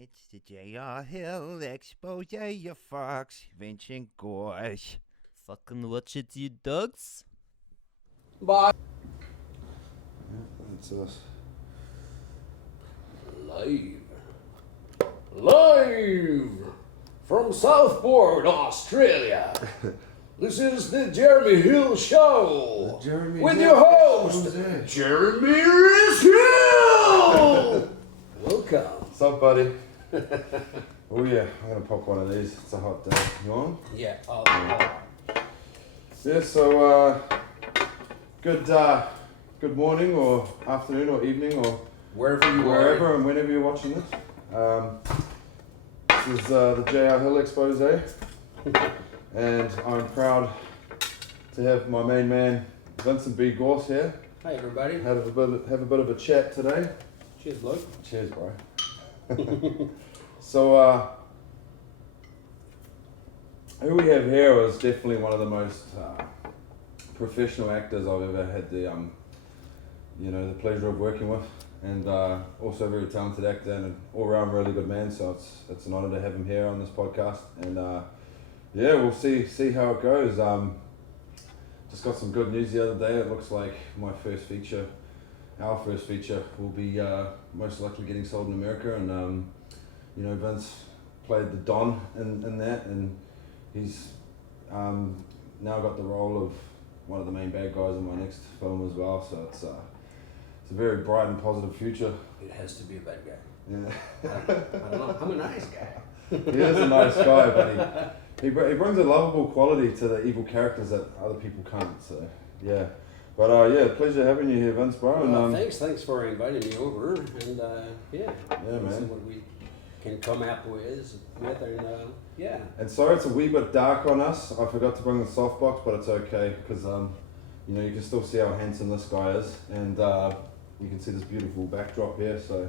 It's the J.R. Hill Exposé, you fucks. Vincent Gorce. Fucking watch it, you dogs. Bye. That's us. Live from Southport, Australia. This is the Jeremy Hill Show. Jeremy with Hill your host, Exposé. Jeremy Hill. Welcome. What's up, buddy? Oh yeah, I'm gonna pop one of these. It's a hot day. You on? Yeah. Yeah. So good morning or afternoon or evening or Wherever you wherever are. and whenever you're watching this. This is the J.R. Hill Exposé, and I'm proud to have my main man Vincent B. Gorce here. Hi, everybody. Have a bit of a chat today. Cheers, Luke. Cheers, bro. So, who we have here is definitely one of the most professional actors I've ever had the the pleasure of working with, and also a very talented actor and an all-round really good man. So it's an honor to have him here on this podcast, and yeah, we'll see how it goes. Just got some good news the other day. It looks like our first feature will be most likely getting sold in America, and Vince played the Don in that, and he's now got the role of one of the main bad guys in my next film as well. So it's a very bright and positive future. It has to be a bad guy. Yeah, I don't know. I'm a nice guy. he is a nice guy, but he brings a lovable quality to the evil characters that other people can't. So yeah. But yeah, pleasure having you here, Vince, bro. Well, And, thanks for inviting me over, and Yeah, we'll see man. what we can come up with, and yeah. And sorry, it's a wee bit dark on us. I forgot to bring the softbox, but it's okay because you can still see how handsome this guy is, and you can see this beautiful backdrop here. So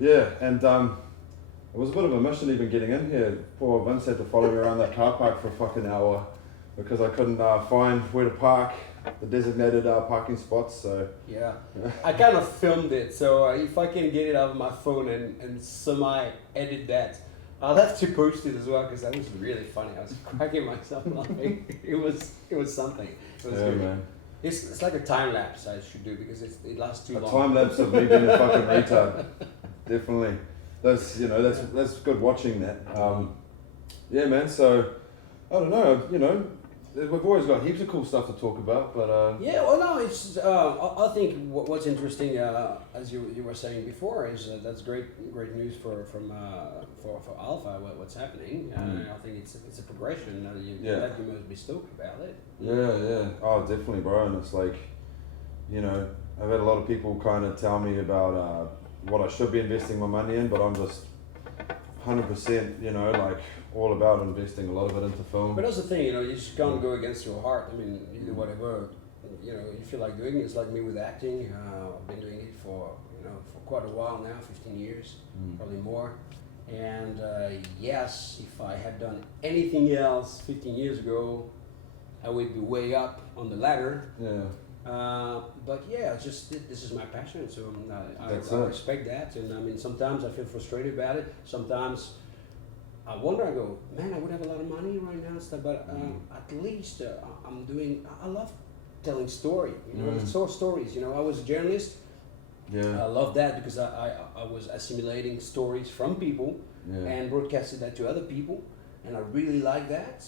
yeah, and it was a bit of a mission even getting in here. Poor Vince had to follow me around that car park for a fucking hour because I couldn't find where to park the designated parking spots. So Yeah, I kind of filmed it, so if I can get it out of my phone and semi-edit that, I'll have to post it as well because that was really funny. I was cracking myself laughing. It was something. It was yeah, good. man. It's like a time lapse I should do because it lasts too A long. time lapse of me being a fucking retard. Definitely. That's good watching that. Yeah, man. So I don't know. We've always got heaps of cool stuff to talk about, but Yeah, well, no, it's. I think what's interesting, as you were saying before, is that's great news for Alpha. What's happening? I think it's a progression. That you must be stoked about it. yeah. Oh, definitely, bro. And it's like, I've had a lot of people kind of tell me about what I should be investing my money in, but I'm just 100%, like all about investing a lot of it into film. But that's the thing, you just can't go against your heart. I mean, you do whatever you feel like doing. It's like me with acting. I've been doing it for quite a while now, 15 years, probably more. And yes, if I had done anything else 15 years ago, I would be way up on the ladder. Yeah. But yeah, this is my passion, so I it. respect that. And I mean, sometimes I feel frustrated about it. Sometimes I wonder. I go, man, I would have a lot of money right now and stuff. But at least I'm doing. I love telling story. Stories. I was a journalist. Yeah. I love that because I was assimilating stories from people and broadcasted that to other people, and I really like that.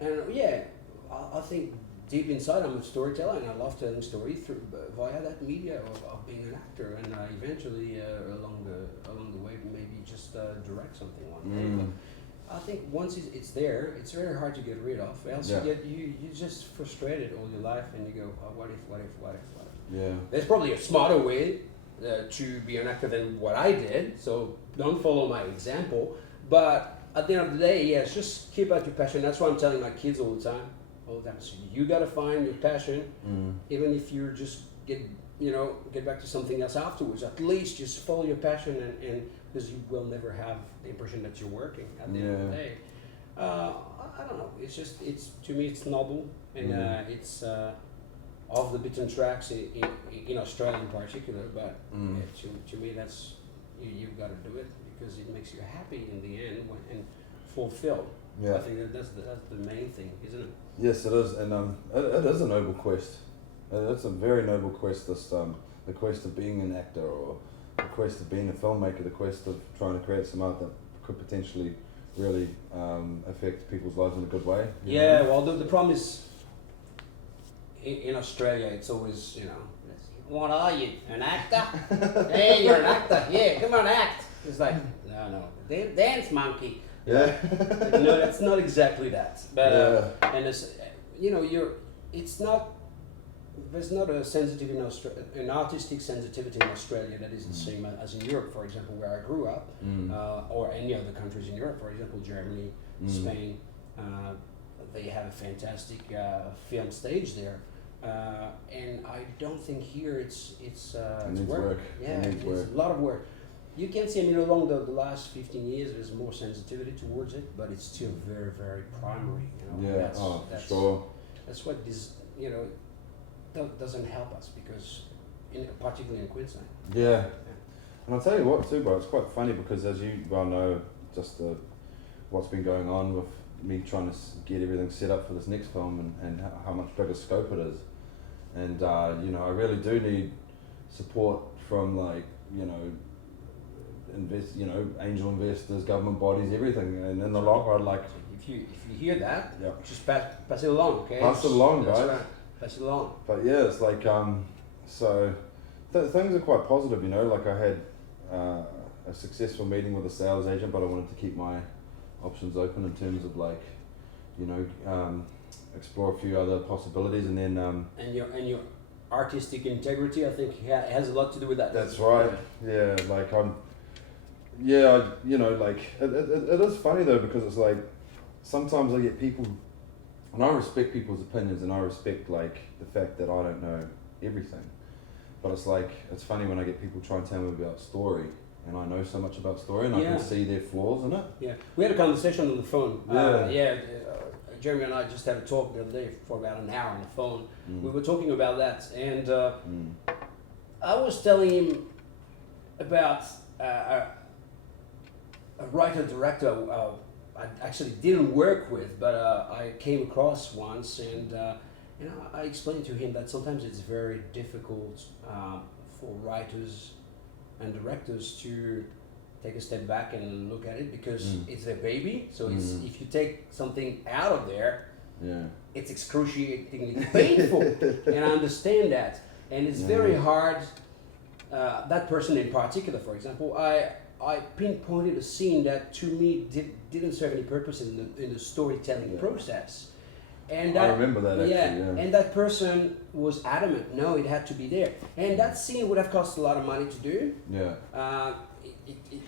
And yeah, I think deep inside I'm a storyteller, and I love telling stories via that media of being an actor, and eventually along the way maybe just direct something one day. But I think once it's there, it's very hard to get rid of. Else you're just frustrated all your life, and you go, oh, what if? Yeah. There's probably a smarter way to be an actor than what I did, so don't follow my example. But at the end of the day, yes, just keep out your passion. That's what I'm telling my kids all the time. So you gotta find your passion, even if you just get back to something else afterwards. At least just follow your passion, and because you will never have the impression that you're working at the end of the day. I don't know. It's to me it's noble, and it's off the beaten tracks in Australia in particular. But to me that's you've got to do it because it makes you happy in the end and fulfilled. Yeah. I think that's the main thing, isn't it? Yes, it is, and it is a noble quest. It's a very noble quest. This the quest of being an actor, or the quest of being a filmmaker, the quest of trying to create some art that could potentially really affect people's lives in a good way. you Yeah. know? Well, the problem is in Australia, it's always what are you, an actor? Hey, you're an actor. Yeah, come on, act. It's like no, dance monkey. Yeah. No, it's not exactly that. But Yeah. and it's it's not. There's not a sensitivity an artistic sensitivity in Australia that is the same as in Europe, for example, where I grew up, or any other countries in Europe, for example, Germany, Spain. They have a fantastic film stage there, and I don't think here it's It it's needs work. work. Yeah, It needs it's work. a lot of work. You can see, I mean, along the last 15 years, there's more sensitivity towards it, but it's still very, very primary. Yeah. That's, For that's, sure. That's what this, doesn't help us because, particularly in Queensland. Yeah. And I'll tell you what too, bro, it's quite funny because as you well know, just what's been going on with me trying to get everything set up for this next film and how much bigger scope it is. And, I really do need support from angel investors, government bodies, everything. And in the long run, So if you hear that, yeah. just pass it along, okay? Pass it along, That's guys. right. Pass it along. But yeah, it's like, so things are quite positive, like I had a successful meeting with a sales agent, but I wanted to keep my options open in terms of explore a few other possibilities, and then And your artistic integrity, I think, has a lot to do with that. that's right. Yeah, it is funny though, because it's like sometimes I get people, and I respect people's opinions, and I respect the fact that I don't know everything, but it's funny when I get people try and tell me about story, and I know so much about story, and I Yeah. can see their flaws in it. Yeah, we had a conversation on the phone. Yeah. Jeremy and I just had a talk the other day for about an hour on the phone. Mm. We were talking about that, and I was telling him about a writer-director I actually didn't work with, but I came across once, and I explained to him that sometimes it's very difficult for writers and directors to take a step back and look at it because it's their baby. So it's, if you take something out of there, Yeah. it's excruciatingly painful, and I understand that. And it's very hard. That person in particular, for example, I pinpointed a scene that to me didn't serve any purpose in the storytelling process. And I remember that actually. Yeah. And that person was adamant. No, it had to be there. And that scene would have cost a lot of money to do. Yeah. It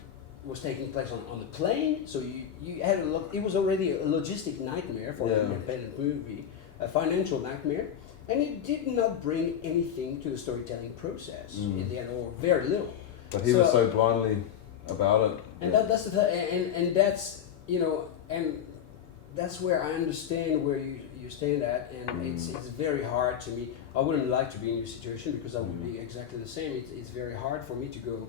was taking place on the plane, so you had it was already a logistic nightmare for an independent movie, a financial nightmare, and it did not bring anything to the storytelling process in the end, or very little. But he was so blindly about it. And that's the and that's and that's where I understand where you stand at, and it's very hard to me. I wouldn't like to be in your situation because I would be exactly the same. It's very hard for me to go,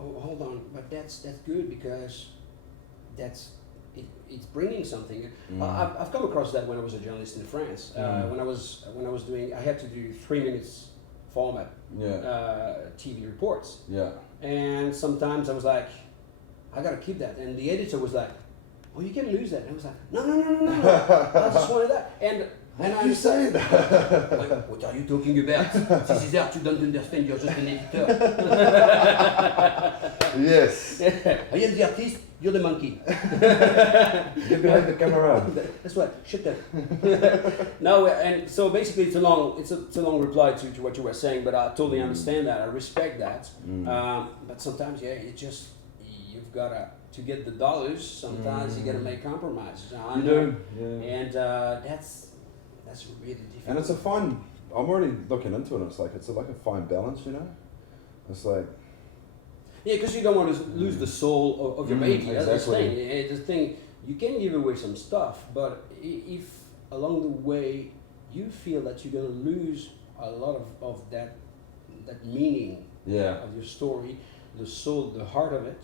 oh, hold on, but that's good because it's bringing something. I've come across that when I was a journalist in France. When I was doing, I had to do 3 minutes format TV reports. Yeah. And sometimes I was like, I gotta keep that. And the editor was like, well, you can lose that. And I was like, no. I just wanted that. And How do you say that? like, what are you talking about? This is art, you don't understand, you're just an editor. Yes. I am the artist, you're the monkey. Get behind the camera. That's right, shut up. No, and so basically it's a long reply to what you were saying, but I totally understand that, I respect that. But sometimes, you've gotta, to get the dollars, sometimes you gotta make compromises. You do, yeah. And that's really difficult. And it's a fine, I'm already looking into it, it's like a fine balance, It's like... Yeah, because you don't want to lose the soul of your baby. That's the exactly. thing. It's the thing. You can give away some stuff, but if along the way you feel that you're going to lose a lot of that meaning of your story, the soul, the heart of it,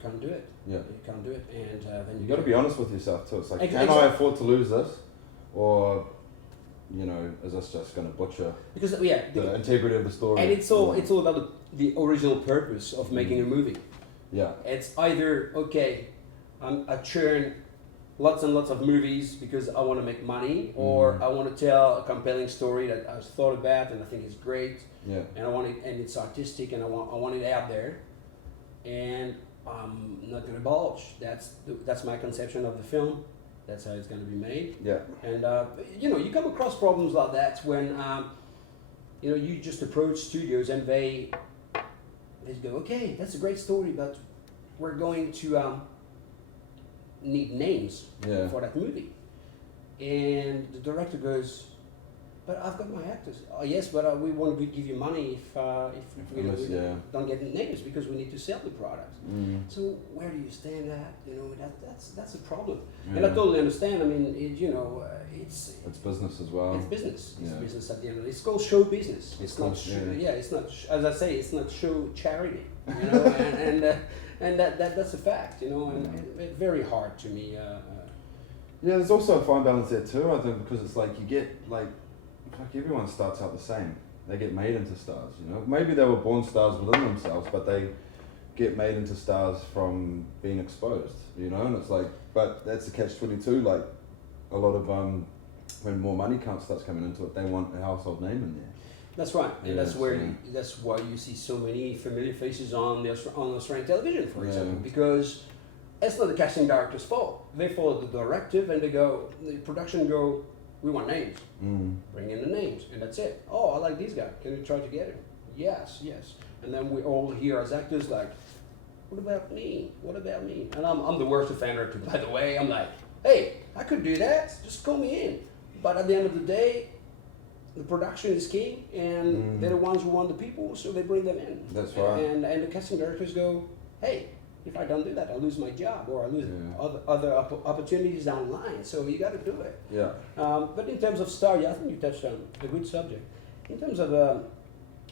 can't do it. Yeah. You can't do it, and then You got to be honest with yourself too. It's like, Exactly. can I afford to lose this, or you know, is this just going to butcher because the integrity of the story? and it's all about the original purpose of making a movie. Yeah. It's either I churn lots and lots of movies because I want to make money, or I want to tell a compelling story that I've thought about and I think is great, Yeah. and I want it, and it's artistic, and I want it out there, and I'm not gonna bulge. That's my conception of the film. That's how it's gonna be made. Yeah. And you come across problems like that when you just approach studios and they go, okay, that's a great story, but we're going to need names Yeah. for that movie. And the director goes, but I've got my actors. Oh yes, but we won't give you money if we don't get names because we need to sell the product. So where do you stand at? That's a problem. And I totally understand. I mean, it's business as well. It's business. It's Yeah. business at the end of it. It's called show business. It's not. yeah. It's not. As I say, it's not show charity. And that's a fact. And it's very hard to me. Yeah, there's also a fine balance there too, I think, because it's like you get like everyone starts out the same. They get made into stars, Maybe they were born stars within themselves, but they get made into stars from being exposed, And it's like, but that's the catch-22. Like a lot of when more money starts coming into it, they want a household name in there. That's right, and Yeah, that's why you see so many familiar faces on Australian television, for Yeah. example, because it's not the casting director's fault. They follow the directive and the production go, we want names. Bring in the names, and that's it. Oh, I like this guy. Can we try to get him? Yes. And then we all hear as actors like, what about me? What about me? And I'm the worst offender too, by the way. I'm like, hey, I could do that. Just call me in. But at the end of the day, the production is king, and they're the ones who want the people, so they bring them in. That's right. And the casting directors go, hey, if I don't do that, I'll lose my job, or I lose other opportunities down the line. So you got to do it. Yeah. But in terms of star, I think you touched on a good subject. In terms of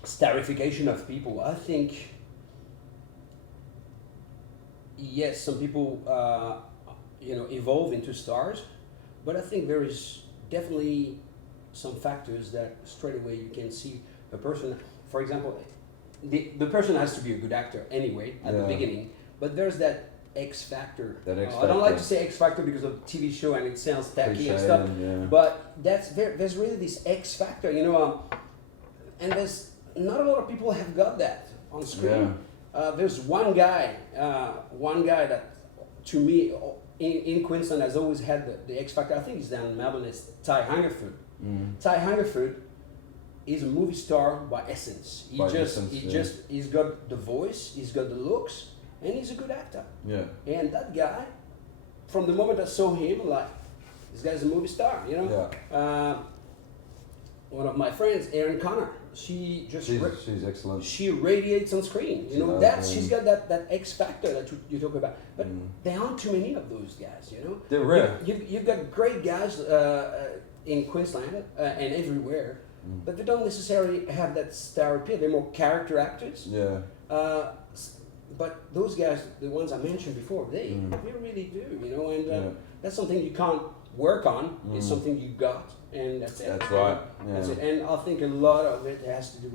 starification of people, I think, yes, some people evolve into stars, but I think there is definitely some factors that straight away you can see a person. For example, the person has to be a good actor anyway at the beginning, but there's that X factor. I don't like to say X factor because of TV show and it sounds tacky and stuff, but there's really this X factor, and there's not a lot of people have got that on screen. There's one guy that to me in Queensland has always had the X factor. I think he's down in Melbourne. It's Ty Hungerford. Ty Hungerford is a movie star by essence. He's got the voice, he's got the looks, and he's a good actor. Yeah. And that guy, from the moment I saw him, like, this guy's a movie star, one of my friends, Erin Connor, she's excellent. She radiates on screen. She's got that X factor that you talk about. But there aren't too many of those guys. They're rare. You've got great guys in Queensland and everywhere, but they don't necessarily have that star appeal. They're more character actors. Yeah. But those guys, the ones I mentioned before, they really do. And that's something you can't work on. It's something you got, and that's it. That's right. Yeah. That's it. And I think a lot of it has to do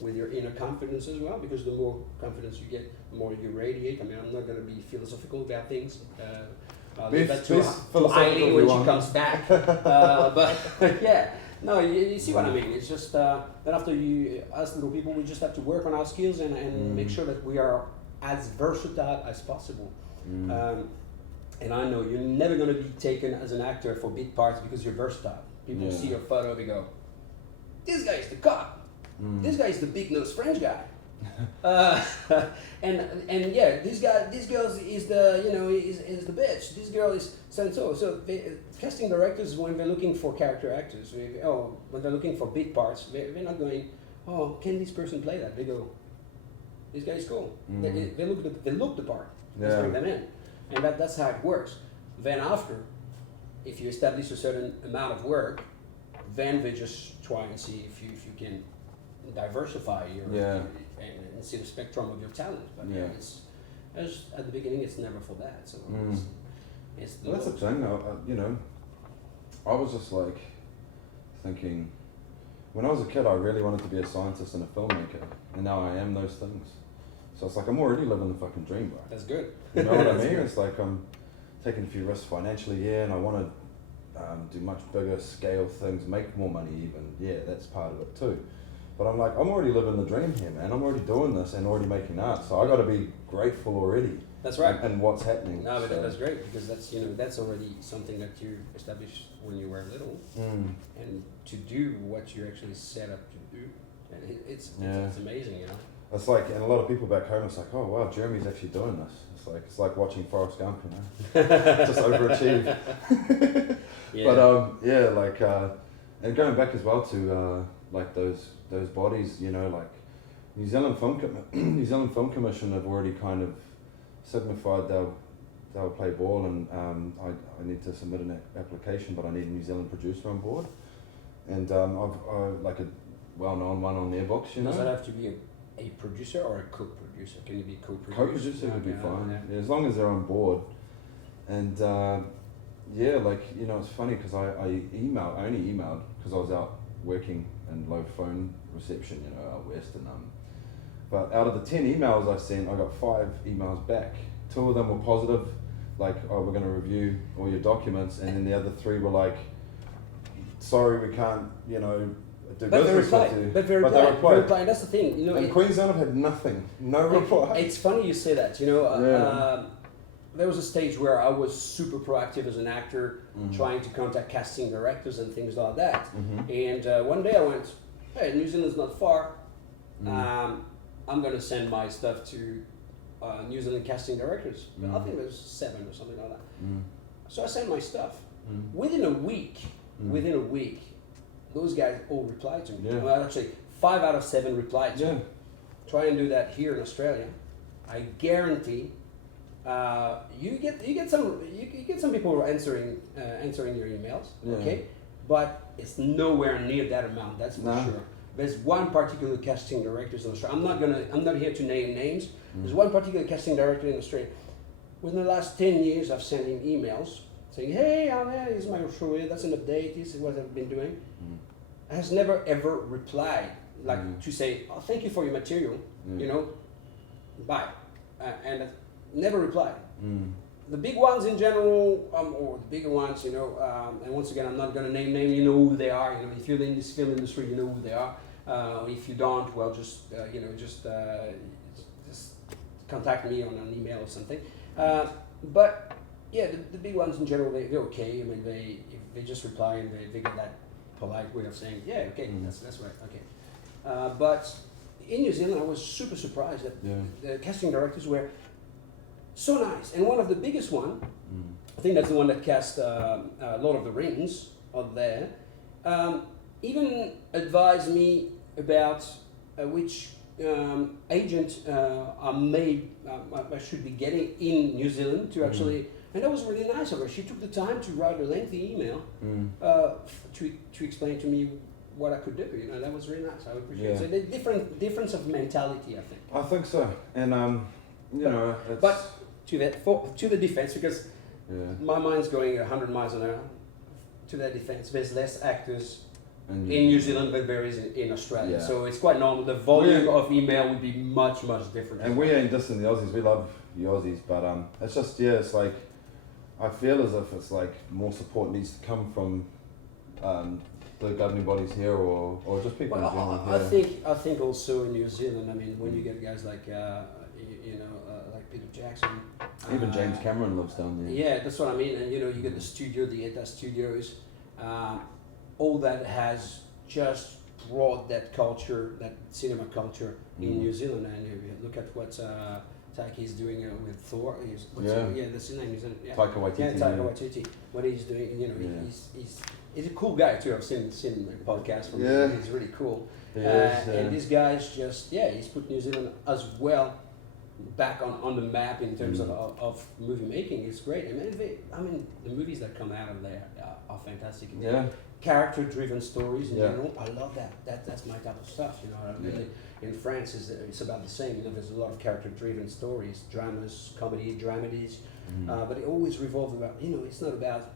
with your inner confidence as well, because the more confidence you get, the more you radiate. I mean, I'm not going to be philosophical about things. I'll leave that to Eileen when she comes back. But yeah, no, you see what I mean. It's just that after us little people, we just have to work on our skills and make sure that we are as versatile as possible. And I know you're never going to be taken as an actor for big parts because you're versatile. People see your photo, they go, this guy is the cop. This guy is the big-nosed French guy. And yeah, this girl is is the bitch. This girl is so. So casting directors, when they're looking for character actors, when they're looking for big parts, they're not going, oh, can this person play that? They go, this guy is cool. They look the part. Let's bring them in, and that's how it works. Then after, if you establish a certain amount of work, then they just try and see if you can diversify your and see the spectrum of your talent. But As at the beginning, it's never for that. So it's the Well, that's the thing. You know, I was just like thinking. When I was a kid, I really wanted to be a scientist and a filmmaker, and now I am those things. So it's like I'm already living the fucking dream, bro. That's good. You know what I That's mean? good. It's like I'm taking a few risks financially, yeah, and I want to do much bigger scale things, make more money even. Yeah, that's part of it too. But I'm like, I'm already living the dream here, man. I'm already doing this and already making art, so I got to be grateful already. That's right. And what's happening. No, but so. that's great because that's that's already something that you established when you were little, and to do what you actually set up to do, and it's amazing, you know. It's like, and a lot of people back home, it's like, oh wow, Jeremy's actually doing this. It's like watching Forrest Gump, you know, just overachieve. But like, and going back as well to like those bodies, you know, like New Zealand Film Commission have already kind of signified they'll play ball, and I need to submit an application, but I need a New Zealand producer on board, and I've like a well-known one on their books, you know. Does that have to be a producer or a co-producer? Can you be co-producer? Co-producer would be fine, yeah, as long as they're on board. And yeah, like, you know, it's funny because I only emailed because I was out working and low phone reception, you know, out west, and but out of the 10 emails I sent, I got 5 emails back. 2 of them were positive, like, oh, we're going to review all your documents, and then the other 3 were like, sorry, we can't, you know, do business with you. But they replied. That's the thing, you know. And Queensland have had nothing, no reply. It's funny you say that, you know. There was a stage where I was super proactive as an actor, trying to contact casting directors and things like that. And one day I went, hey, New Zealand's not far. I'm going to send my stuff to New Zealand casting directors. I think there's 7 or something like that. So I sent my stuff. Within a week, those guys all replied to me. Well, actually, 5 out of 7 replied to me. Try and do that here in Australia. I guarantee you get some people answering your emails. Okay, but it's nowhere near that amount. That's for sure. There's one particular casting director in Australia. I'm not here to name names. There's one particular casting director in Australia. Within the last 10 years, I've sent him emails saying, "Hey, I'm there. This is my show. That's an update. This is what I've been doing." Has never ever replied to say, "Oh, thank you for your material." You know, bye, and never replied. The big ones in general, or the bigger ones, you know, and once again, I'm not going to name names. You know who they are. You know, if you're in this film industry, you know who they are. If you don't, well, just contact me on an email or something. But yeah, the big ones in general, they're okay. I mean, they just reply and they get that polite way of saying, yeah, okay, that's right, okay. But in New Zealand, I was super surprised that the casting directors were so nice. And one of the biggest one, I think that's the one that cast Lord of the Rings out there, even advised me about which agent I should be getting in New Zealand to actually, and that was really nice of her. She took the time to write a lengthy email to explain to me what I could do. You know, that was really nice. I would appreciate it. So the difference of mentality, I think. I think so, and know, it's... but to the defense, because my mind's going 100 miles an hour. To their defense, there's less actors in New Zealand than there is in Australia. So it's quite normal. The volume of email would be much different. And we ain't dissing the Aussies. We love the Aussies, but it's just it's like I feel as if it's like more support needs to come from the governing bodies here, or just people in general here. I think also in New Zealand. I mean, when you get guys like like Peter Jackson, even James Cameron lives down there. Yeah, that's what I mean. And you know, you get the studio, the ETA studios. All that has just brought that culture, that cinema culture in New Zealand. And you look at what Taika is doing with Thor. That's his name, isn't it? Yeah. Taika Waititi. Yeah, Taika Waititi. What he's doing, you know, he's a cool guy too. I've seen the podcast from him. He's really cool. And this guy's just he's put New Zealand as well back on the map in terms of movie making. It's great. I mean, the movies that come out of there are fantastic. Character-driven stories in general. I love that. That's my type of stuff. You know what I mean? in France it's about the same. You know, there's a lot of character-driven stories, dramas, comedy, dramedies, but it always revolves about, you know, it's not about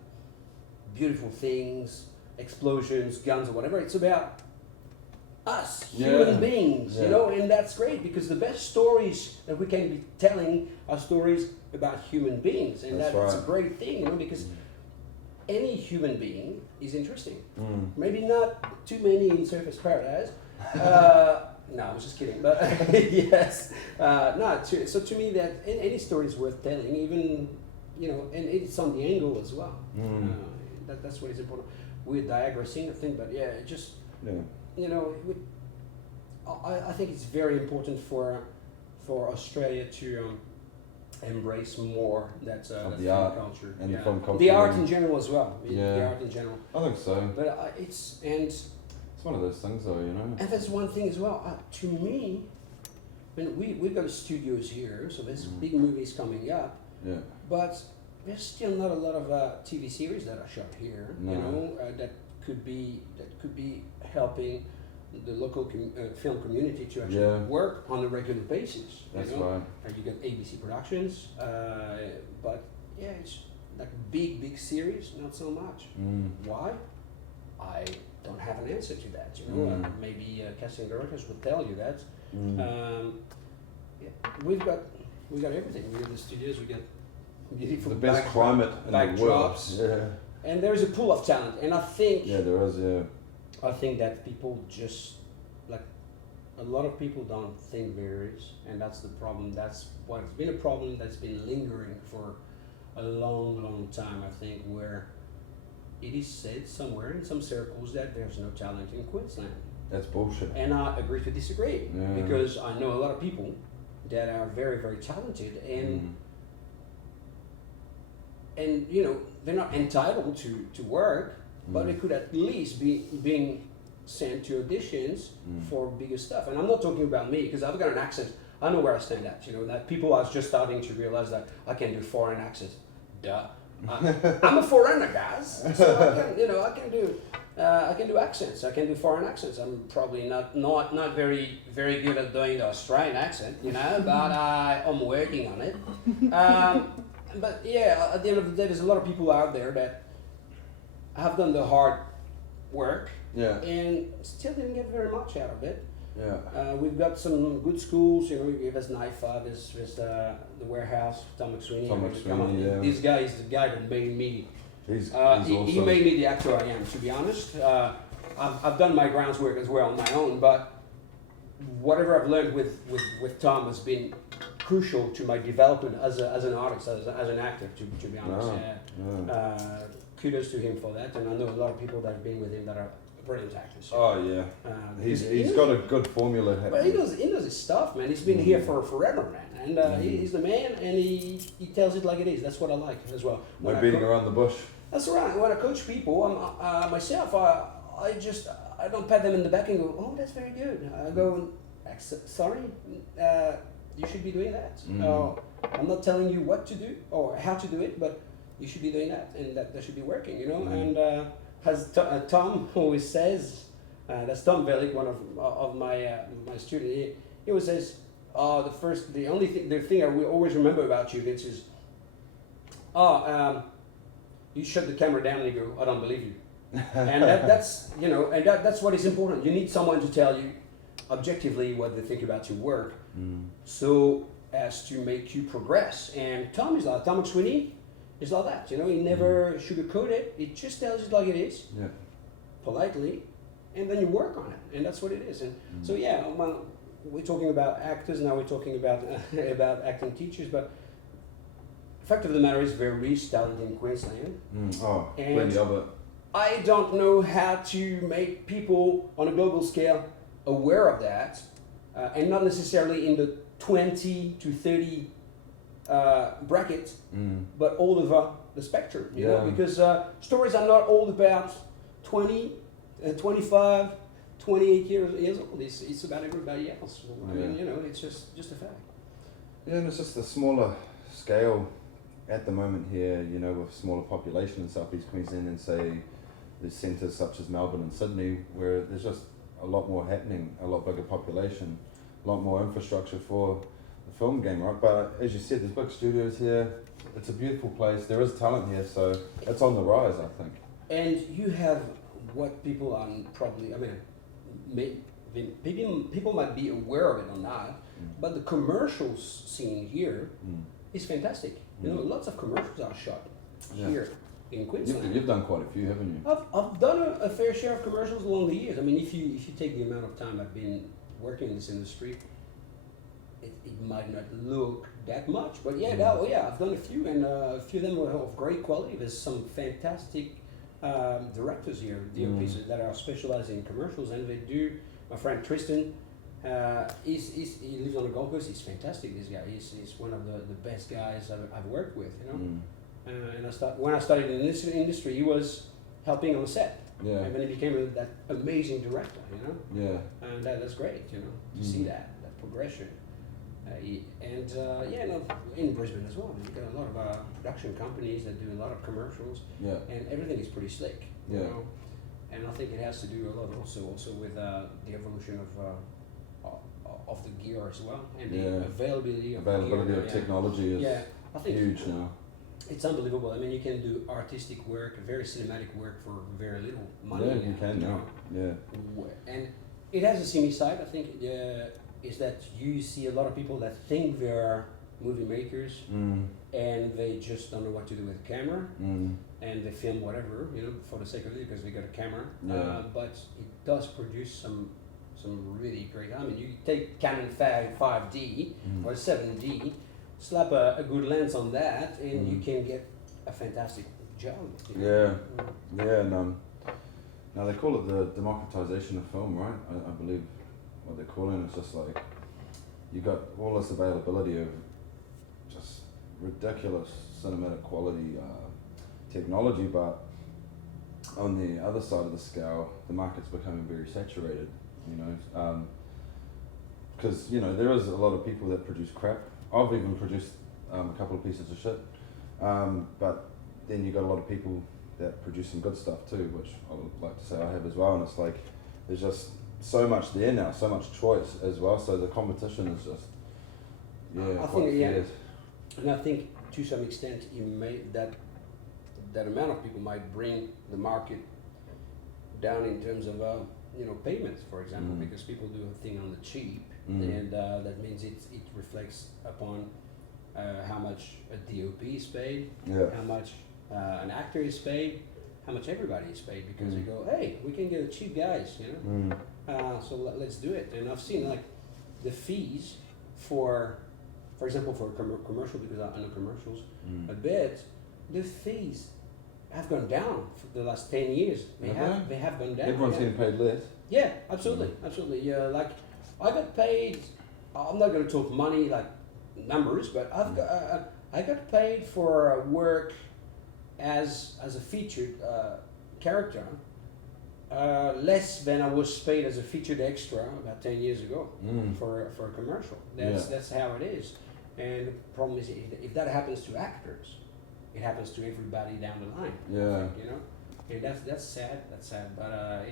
beautiful things, explosions, guns, or whatever. It's about us, human beings, you know, and that's great because the best stories that we can be telling are stories about human beings, and that's a great thing, you know, because any human being is interesting. Maybe not too many in Surface Paradise. No, I was just kidding. But yes, so to me, that any story is worth telling, even, you know, and it's on the angle as well. That's what is important. We're digressing, I think, but yeah, it just, you know, I think it's very important for Australia to embrace more that the art culture and the film culture. The art in general as well. Yeah. The art in general. I think so. But it's one of those things, though, you know. And that's one thing as well. To me, I mean, we've got studios here, so there's big movies coming up. Yeah. But there's still not a lot of TV series that are shot here. No. You know, that could be helping the local film community to actually work on a regular basis. That's you know? right. You got ABC Productions, but yeah, it's like big series, not so much. Why? I don't have an answer to that. You know, maybe casting directors will tell you that. We've got everything. We got the studios. We got beautiful the best climate in the world. Yeah. And there is a pool of talent, and I think there is. Yeah. I think that people just, like, a lot of people don't think there is, and that's the problem. That's why it's been a problem that's been lingering for a long time, I think, where it is said somewhere in some circles that there's no talent in Queensland. That's bullshit. And I agree to disagree, because I know a lot of people that are very talented, and you know, they're not entitled to work, but they could at least be being sent to auditions for bigger stuff. And I'm not talking about me, because I've got an accent. I know where I stand at. You know, that people are just starting to realize that I can do foreign accents. Duh. I'm a foreigner, guys. So I can do accents. I can do foreign accents. I'm probably not very good at doing the Australian accent, you know, but I'm working on it. But yeah, at the end of the day, there's a lot of people out there that have done the hard work and still didn't get very much out of it. We've got some good schools, you know. There's NIFA, there's the Warehouse, Tom McSweeney. This guy is the guy that made me. He's he made me the actor I am, to be honest. I've done my groundwork as well on my own, but whatever I've learned with Tom has been crucial to my development as an artist, as an actor, to be honest. Kudos to him for that, and I know a lot of people that have been with him that are brilliant actors. He's got a good formula. But he knows his stuff, man. He's been here for forever, man, and he's the man, and he tells it like it is. That's what I like as well. No beating around the bush. That's right. When I coach people, myself, I don't pat them in the back and go, oh, that's very good. I go, sorry, you should be doing that. I'm not telling you what to do or how to do it, but you should be doing that, and that should be working, you know. And as Tom always says, that's Tom Velick, one of my students. He always says, the thing I will always remember about you, Vince, is, you shut the camera down and you go, I don't believe you. And that's, you know, and that's what is important. You need someone to tell you objectively what they think about your work, so as to make you progress. And Tom McSweeney is like that, you know. He never sugarcoat it. He just tells it like it is, politely, and then you work on it, and that's what it is. And so we're talking about actors now. We're talking about about acting teachers, but the fact of the matter is there is talent in Queensland. Plenty of it. I don't know how to make people on a global scale aware of that, and not necessarily in the 20 to 30 bracket, but all over the spectrum, you know, because stories are not all about 20, 25, 28 years old. It's about everybody else. I mean, you know, it's just a fact. Yeah, and it's just the smaller scale at the moment here, you know, with smaller population in Southeast Queensland, and say there's centres such as Melbourne and Sydney, where there's just a lot more happening, a lot bigger population. a lot more infrastructure for the film game, right? But as you said, there's big studios here. It's a beautiful place. There is talent here, so it's on the rise, I think. And you have what people are probably, people might be aware of it or not, but the commercials scene here is fantastic. You know, lots of commercials are shot here in Queensland. You've done quite a few, haven't you? I've done a fair share of commercials along the years. I mean, if you take the amount of time I've been working in this industry, it might not look that much, but yeah, I've done a few, and a few of them were of great quality. There's some fantastic directors here, DOPs that are specializing in commercials, and they do. My friend Tristan, he lives on the Gold Coast. He's fantastic. This guy, he's one of the best guys I've worked with. You know, and when I started in this industry, he was helping on the set. Yeah. And then he became that amazing director. You know. Yeah. And that's great. You know, to see that progression. In Brisbane as well. You've got a lot of production companies that do a lot of commercials, and everything is pretty slick. You know? And I think it has to do a lot also with the evolution of the gear as well, and the availability of gear, technology is I think huge now. It's unbelievable. I mean, you can do artistic work, very cinematic work for very little money. Yeah, you can now. Yeah. And it has a semi side, I think. Is that you see a lot of people that think they are movie makers and they just don't know what to do with a camera and they film whatever, you know, for the sake of it because they got a camera. But it does produce some really great. I mean, you take Canon 5D or 7D, slap a good lens on that, and you can get a fantastic job. You know? And now they call it the democratization of film, right? I believe. What they're calling it's just like you got all this availability of just ridiculous cinematic quality technology, but on the other side of the scale, the market's becoming very saturated. You know, because you know there is a lot of people that produce crap. I've even produced a couple of pieces of shit, but then you got a lot of people that produce some good stuff too, which I would like to say I have as well. And it's like there's just so much there now, so much choice as well. So the competition is just I think fierce. And I think to some extent you may that amount of people might bring the market down in terms of payments, for example, because people do a thing on the cheap, and that means it reflects upon how much a DOP is paid, how much an actor is paid, how much everybody is paid, because they go, hey, we can get cheap guys, you know. So let's do it. And I've seen like the fees for example, for a commercial, because I know commercials a bit, the fees have gone down for the last 10 years. They have gone down. Everyone's getting paid less. Yeah, absolutely. Yeah, like I got paid. I'm not going to talk money like numbers, but I got paid for work as a featured character. Less than I was paid as a featured extra about 10 years ago for a commercial. That's how it is. And the problem is, if that happens to actors, it happens to everybody down the line. Yeah. You know, and that's sad. That's sad. But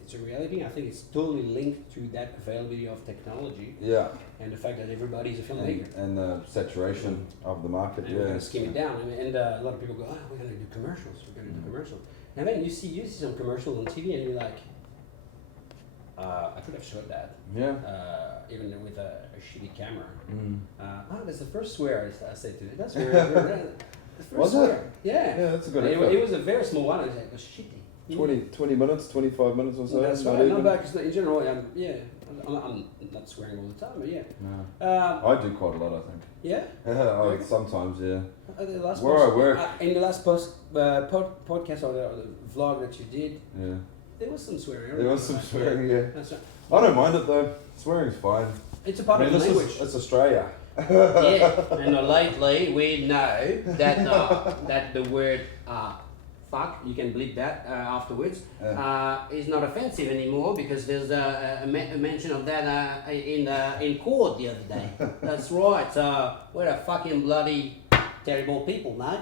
it's a reality. I think it's totally linked to that availability of technology. Yeah. And the fact that everybody's a filmmaker. And the saturation of the market. And we're going to skim it down. And a lot of people go, we're going to do commercials. We're going to do commercials. And then you see some commercials on TV, and you're like, I could have shot that. Yeah. Even with a shitty camera. That's the first swear I said to it. That's very the first was swear. It? Yeah. Yeah, that's a good it was a very small one. It was shitty. 20 minutes, 25 minutes or so. That's right. No, but in general, I'm not swearing all the time, but yeah. No. I do quite a lot, I think. Yeah? Sometimes, yeah. I work. In the last podcast or the vlog that you did, there was some swearing. There was some swearing, yeah. That's right. I don't mind it though. Swearing's fine. It's a part of the language. It's Australia. Yeah, and lately we know that the word fuck, you can bleep that afterwards, is not offensive anymore because there's a mention of that in court the other day. That's right. We're a fucking bloody terrible people, mate.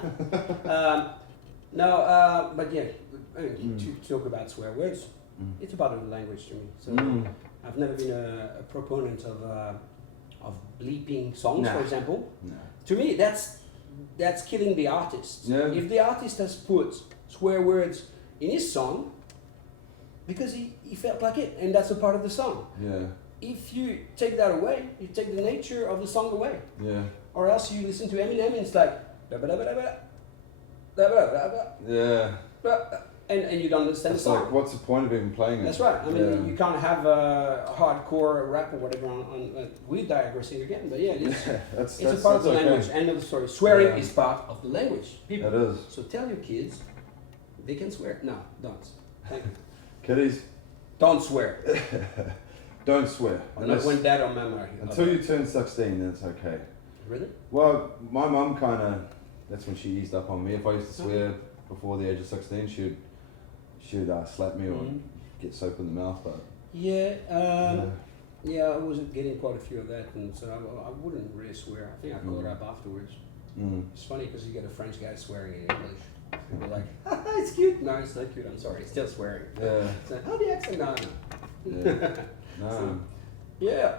But yeah, to talk about swear words, it's a part of the language to me. So I've never been a proponent of bleeping songs, for example. No. To me, that's killing the artist. Yeah. If the artist has put swear words in his song, because he felt like it, and that's a part of the song. Yeah. If you take that away, you take the nature of the song away. Yeah. Or else you listen to Eminem and it's like da ba da ba da ba da ba da ba Yeah. da, and you don't understand It's the song. like, what's the point of even playing it? That's right. I mean, Yeah. you can't have a hardcore rap or whatever on we're digressing again, but yeah, it is. That's, It's a part of the okay. language. End of the story. Swearing Yeah. is part of the language. People. It is. So tell your kids they can swear. No, don't. Thank you. Kiddies, Don't swear. don't swear. Not when dad or mama are here. Until you turn 16, then it's okay. Really? Well, my mum kind of, that's when she eased up on me. If I used to swear before the age of 16, she'd slap me or Mhm. get soap in the mouth. But Yeah. yeah. Yeah, I was getting quite a few of that, and so I wouldn't really swear. I think I caught up afterwards. It's funny because you get a French guy swearing in English. People are like, haha, it's cute. No, it's not cute. I'm sorry. It's still swearing. Yeah. It's like, oh, the accent. No, no. Yeah. No. So, yeah.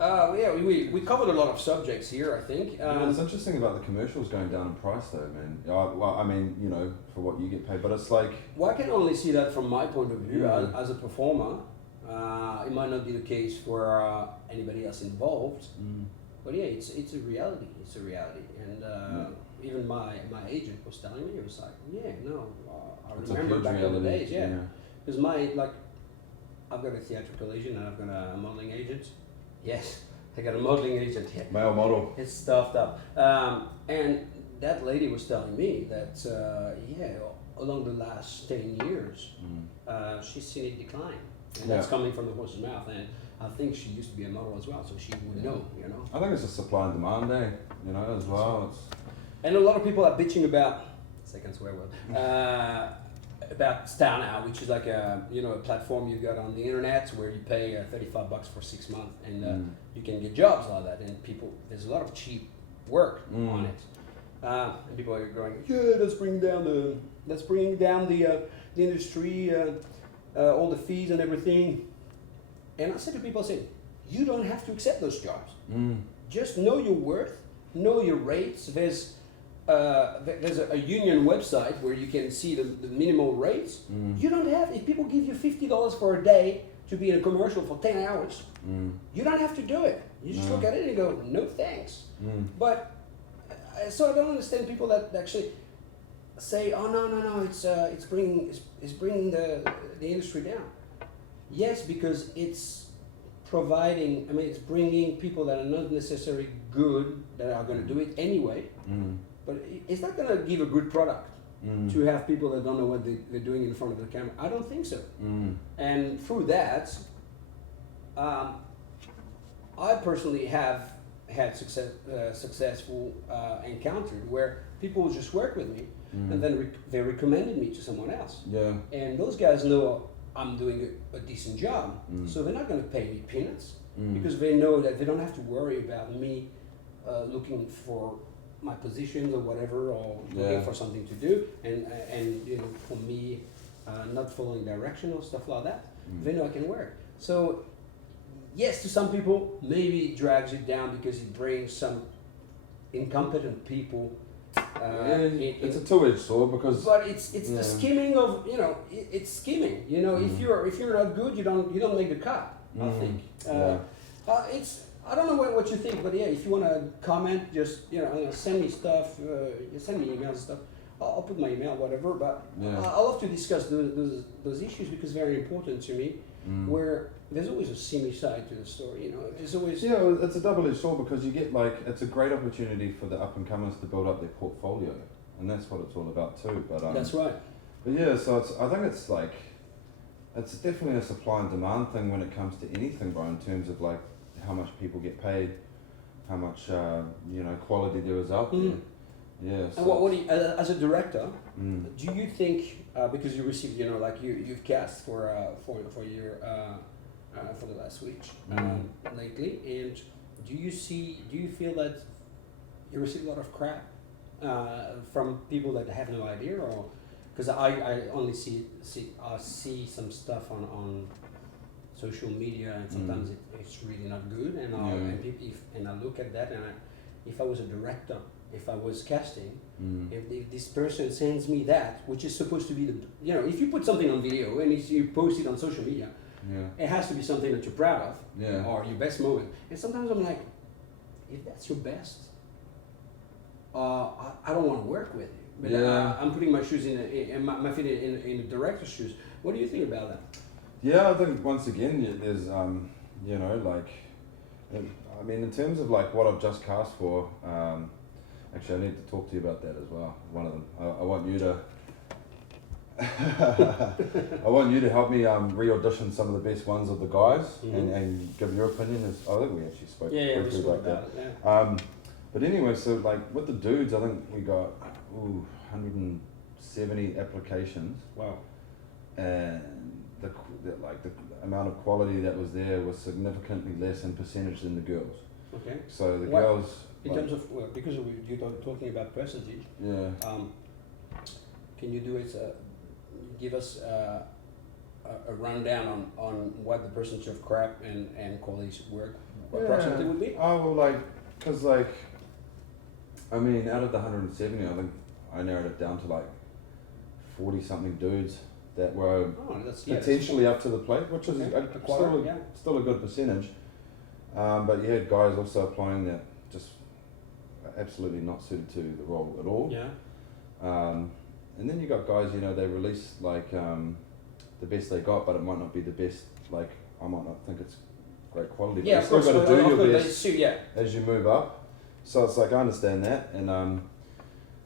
Yeah, we covered a lot of subjects here, I think. It's interesting about the commercials going down in price, though, man. Well, I mean, you know, for what you get paid, but it's like, Well, I can only see that from my point of view Mm. as a performer. It might not be the case for anybody else involved, but yeah, it's a reality. It's a reality, and even my agent was telling me, he was like, yeah, no, I it's a remember huge back in the reality, days, yeah, because I've got a theatrical agent and I've got a modeling agent. Yes, I got a modeling agent. Yeah. Male model. It's stuffed up. And that lady was telling me that, along the last 10 years, she's seen it decline. And that's Yeah. coming from the horse's mouth. And I think she used to be a model as well, so she would know, you know. I think it's a supply and demand day, you know, as well. It's, And a lot of people are bitching about, second swear word, about Star Now, which is like a platform you got on the internet where you pay $35 for 6 months, and you can get jobs like that. And there's a lot of cheap work on it, and people are going, yeah, let's bring down the industry, all the fees and everything. And I said to people, I said, you don't have to accept those jobs. Just know your worth, know your rates. There's a union website where you can see the minimal rates. You don't have, if people give you $50 for a day to be in a commercial for 10 hours, you don't have to do it. You just look at it and go, no thanks. But, so I don't understand people that actually say, oh no, it's bringing the industry down. Yes, because it's providing, it's bringing people that are not necessarily good, that are going to do it anyway. But it's not going to give a good product to have people that don't know what they're doing in front of the camera. I don't think so. And through that, I personally have had successful encounters where people just work with me and then they recommended me to someone else. yeah. And those guys know I'm doing a decent job, so they're not going to pay me peanuts because they know that they don't have to worry about me looking for my positions or whatever, or looking for something to do, and for me not following direction or stuff like that. They know I can work. So yes, to some people maybe it drags it down because it brings some incompetent people. It's a two-edged sword because. But it's the skimming of it's skimming. If you're not good, you don't make the cut. I think. I don't know what you think, but yeah, if you want to comment, just send me stuff, send me emails and stuff. I'll put my email, whatever. But I love to discuss those issues because they're very important to me. Where there's always a seamy side to the story, There's always it's a double-edged sword because you get it's a great opportunity for the up-and-comers to build up their portfolio, and that's what it's all about too. But that's right. But yeah, so I think it's definitely a supply and demand thing when it comes to anything, bro. In terms of how much people get paid, how much quality there is out there. Yeah. So And what do you, as a director, do you think because you received you've cast for your for the last week lately, and do you feel that you receive a lot of crap from people that have no idea, or because I only see some stuff on social media, and sometimes it's really not good. And and I look at that, and if I was a director, if I was casting, if this person sends me that, which is supposed to be if you put something on video and if you post it on social media, it has to be something that you're proud of, or your best moment. And sometimes I'm like, if that's your best, I don't want to work with you. But I'm putting my shoes in my feet in the director's shoes. What do you think about that? Yeah, I think once again, there's in terms of like what I've just cast for, actually I need to talk to you about that as well. One of them, I want you to, I want you to help me re-audition some of the best ones of the guys and give your opinion. I think we actually spoke briefly about that. But anyway, so like with the dudes, I think we got 170 applications. Wow. And the amount of quality that was there was significantly less in percentage than the girls. Okay. So the girls. In terms of because you're talking about percentage. Yeah. Can you do it? Give us a rundown on what the percentage of crap and quality work approximately would be? Oh well, because out of the 170, I think I narrowed it down to like 40 something dudes that were potentially up to the plate, which is still a good percentage. But you had guys also applying that just absolutely not suited to the role at all. Yeah. And then you got guys, they release the best they got, but it might not be the best. Like I might not think it's great quality. But Yeah, you still got to do your best yeah. as you move up. So it's like I understand that, and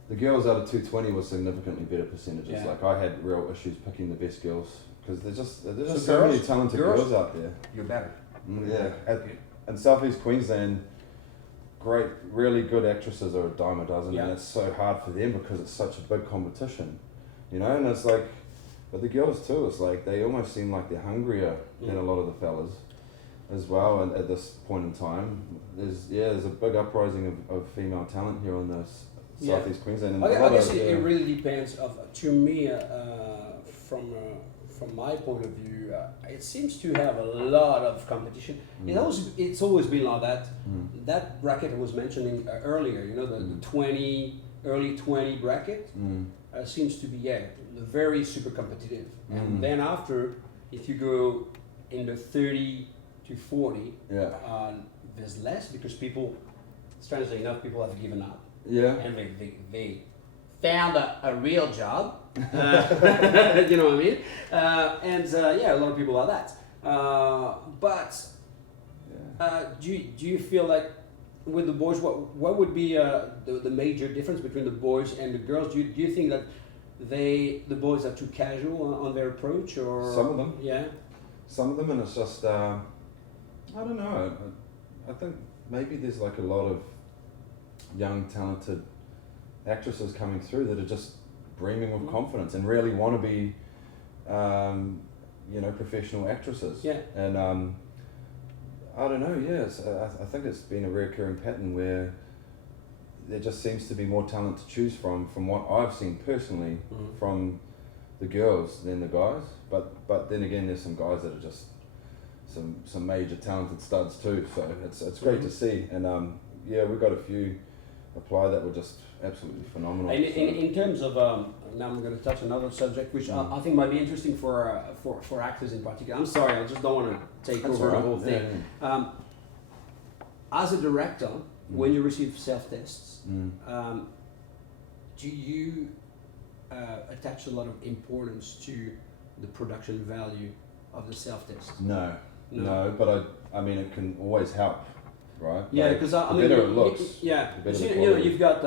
the girls out of 220 were significantly better percentages. Yeah. Like I had real issues picking the best girls because there's just so many talented girls out there. You're better. In Southeast Queensland, great, really good actresses are a dime a dozen, and it's so hard for them because it's such a big competition, And it's like, but the girls too. It's like they almost seem like they're hungrier than a lot of the fellas as well. And at this point in time, there's a big uprising of female talent here on this Southeast Queensland. And I guess it really depends. To me, from my point of view, it seems to have a lot of competition. It's always been like that. That bracket I was mentioning earlier, the early 20 bracket, seems to be very super competitive. And then after, if you go in the 30 to 40, there's less because people, strangely enough, people have given up. Yeah. And they found a real job. You know what I mean? A lot of people are that. Do you feel like with the boys, what would be the major difference between the boys and the girls? Do you think that the boys are too casual on their approach, or some of them? Yeah. Some of them, and it's just I don't know. I think maybe there's like a lot of young talented actresses coming through that are just brimming with confidence and really want to be, professional actresses. Yeah. And I don't know. Yes, I think it's been a recurring pattern where there just seems to be more talent to choose from what I've seen personally from the girls than the guys. But then again, there's some guys that are just some major talented studs too. So it's great to see. And we've got a few apply that were just absolutely phenomenal. In terms of now I'm going to touch another subject which I think might be interesting for actors in particular. I'm sorry, I just don't want to take over the whole thing. Yeah. As a director, when you receive self-tests, do you attach a lot of importance to the production value of the self-test? No, but I mean it can always help. Right. Yeah, because the better it looks. You've got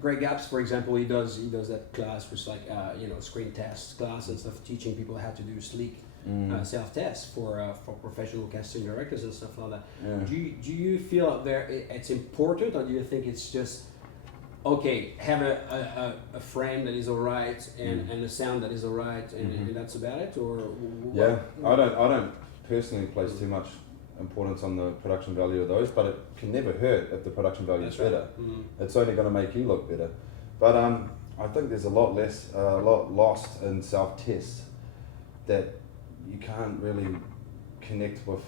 Greg Apps, for example. He does that class, which is like screen tests class and stuff, teaching people how to do sleek self-tests for professional casting directors and stuff like that. Yeah. Do you feel it's important, or do you think it's just okay, have a frame that is alright and a sound that is alright and that's about it, or I don't personally place too much importance on the production value of those, but it can never hurt if the production value is better. It's only going to make you look better. But I think there's a lot lost in self-tests that you can't really connect with,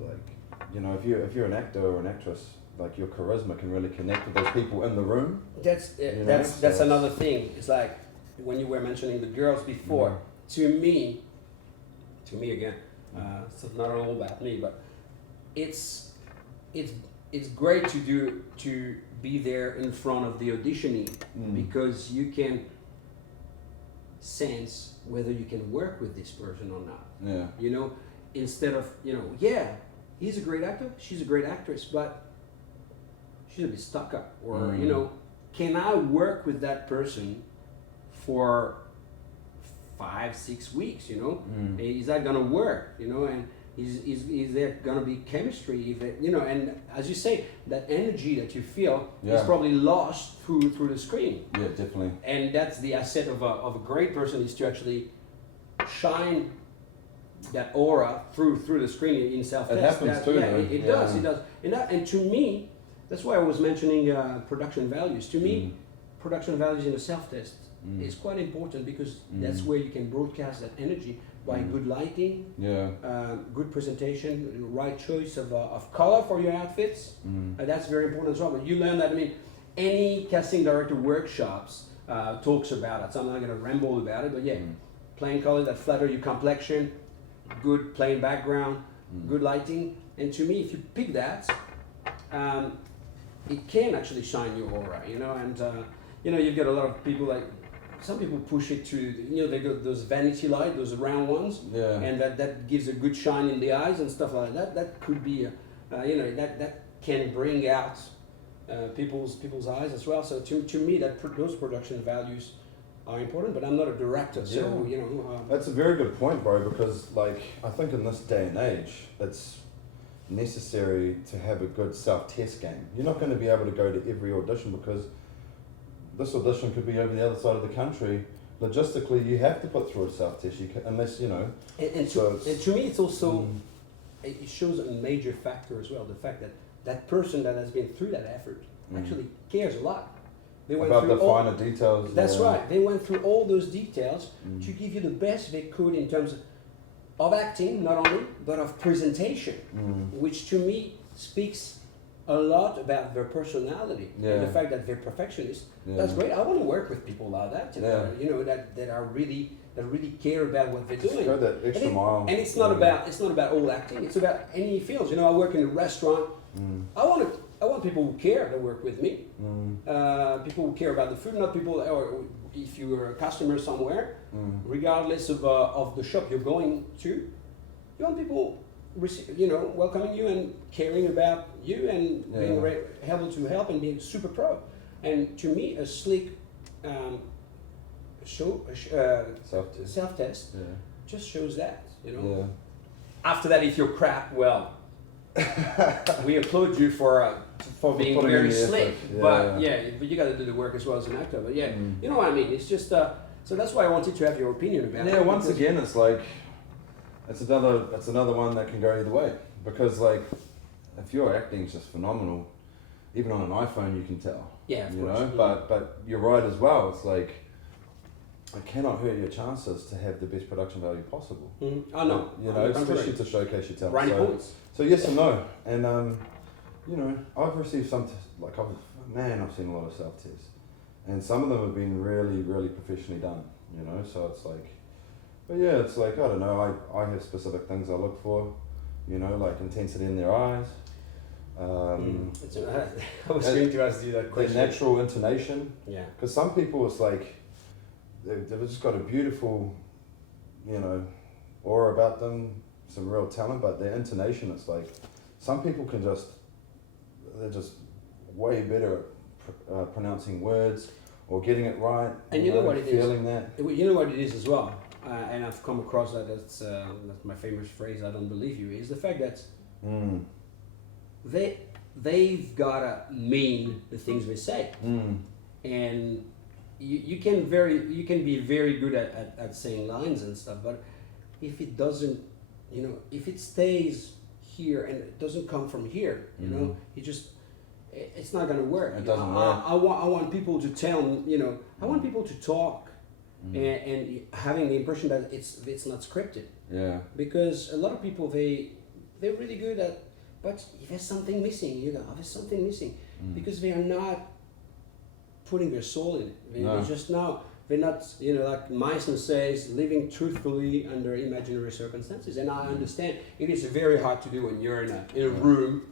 like, you know, if you're an actor or an actress, like your charisma can really connect with those people in the room. That's You know, that's so another thing. It's like when you were mentioning the girls before. To me again, so not all about me, but it's great to be there in front of the auditioning because you can sense whether you can work with this person or not. Yeah. You know, instead of, you know, yeah, he's a great actor, she's a great actress, but she's a bit stuck up. Or, you know, can I work with that person for 5-6 weeks, you know? Is that gonna work, you know? And is there gonna be chemistry? If it, you know, and as you say, that energy that you feel is probably lost through the screen. Yeah, definitely. And that's the asset of a great person, is to actually shine that aura through the screen in self-test. It happens too, Yeah, though. it does. It does. And to me, that's why I was mentioning production values. To me, production values in a self-test is quite important, because that's where you can broadcast that energy by good lighting, good presentation, right choice of color for your outfits. That's very important as well. But you learn that, I mean, any casting director workshops talks about it, so I'm not going to ramble about it, but yeah, plain colors that flatter your complexion, good plain background, good lighting. And to me, if you pick that, it can actually shine your aura, you know. And you know, you've got a lot of people, like some people push it to, you know, they got those vanity light, those round ones, and that gives a good shine in the eyes and stuff like that. That could be, you know, that can bring out people's eyes as well. So to me, those production values are important. But I'm not a director, so you know. That's a very good point, bro. Because like, I think in this day and age, it's necessary to have a good self-test game. You're not going to be able to go to every audition, because this audition could be over the other side of the country. Logistically, you have to put through a self-test. You can, unless, you know. And to me, it's also it shows a major factor as well. The fact that person that has been through that effort actually cares a lot. They went about through the finer details. That's right. They went through all those details to give you the best they could in terms of acting, not only, but of presentation, which to me speaks a lot about their personality and the fact that they're perfectionists. That's great. I want to work with people like that, you know, that are really care about what they're doing. Go that extra mile. And it's not about all acting. It's about any fields. You know, I work in a restaurant. I want people who care to work with me. People who care about the food, not people. Or if you're a customer somewhere, regardless of the shop you're going to, you want people, you know, welcoming you and caring about you and being able to help and being super pro. And to me, a slick self-test just shows that, you know. After that, if you're crap, well, we applaud you for being very slick. But you got to do the work as well as an actor. But you know what I mean. It's just so that's why I wanted to have your opinion about it. Yeah, once again, it's like it's another one that can go either way, because like if your acting's just phenomenal, even on an iPhone you can tell. Yeah, of you course. know. But you're right as well. It's like it cannot hurt your chances to have the best production value possible. I know. You know, especially to showcase your talent. Brownie points. So yes and no, and you know, I've received some I've seen a lot of self-tests, and some of them have been really, really professionally done. You know, so it's like, but yeah, it's like, I don't know, I have specific things I look for. You know, like intensity in their eyes. I was going to ask you that question. Their natural intonation. Yeah. Because some people, it's like they've just got a beautiful, you know, aura about them, some real talent, but their intonation, it's like some people they're just way better at pronouncing words or getting it right. And you know what it is? Feeling that. You know what it is as well, and I've come across that. That's my famous phrase. I don't believe you. Is the fact that they've gotta mean the things they say, and you can be very good at saying lines and stuff, but if it doesn't, you know, if it stays here and it doesn't come from here, you know, it's not gonna work. It doesn't work. I want people to tell, you know, I want people to talk and having the impression that it's not scripted. Yeah. Because a lot of people they're really good at, but if there's something missing, you go, oh, there's something missing, because they are not putting their soul in it. They're just now. They're not, like Meissner says, living truthfully under imaginary circumstances. And I understand it is very hard to do when you're in a room,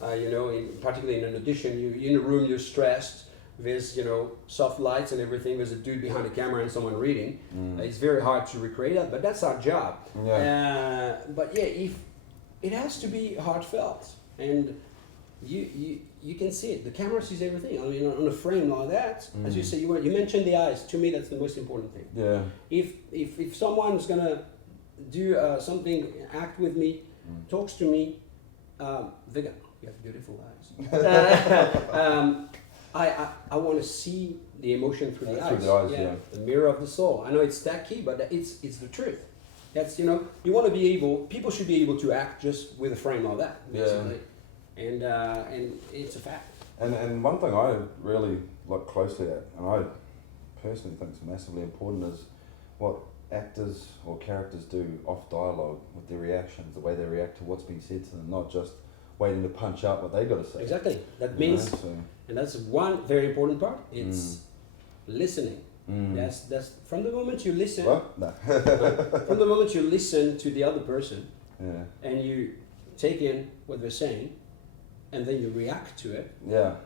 particularly in an audition. You're in a room, you're stressed. There's, soft lights and everything. There's a dude behind the camera and someone reading. It's very hard to recreate that, but that's our job. Yeah. But yeah, if it has to be heartfelt, and you can see it. The camera sees everything. I mean, on a frame like that, as you say, you mentioned the eyes. To me, that's the most important thing. Yeah. If someone's gonna do something, act with me, talks to me, they're gonna. You have beautiful eyes. I want to see the emotion through the eyes. Through the eyes, yeah. The mirror of the soul. I know it's tacky, but it's the truth. That's you want to be able. People should be able to act just with a frame like that, basically. Yeah. And it's a fact. And one thing I really look closely at, and I personally think is massively important, is what actors or characters do off dialogue with their reactions, the way they react to what's being said to them, not just waiting to punch out what they got to say. Exactly. That means, and that's one very important part. It's listening. That's from the moment you listen. What? No. From the moment you listen to the other person, and you take in what they're saying, and then you react to it. Yeah.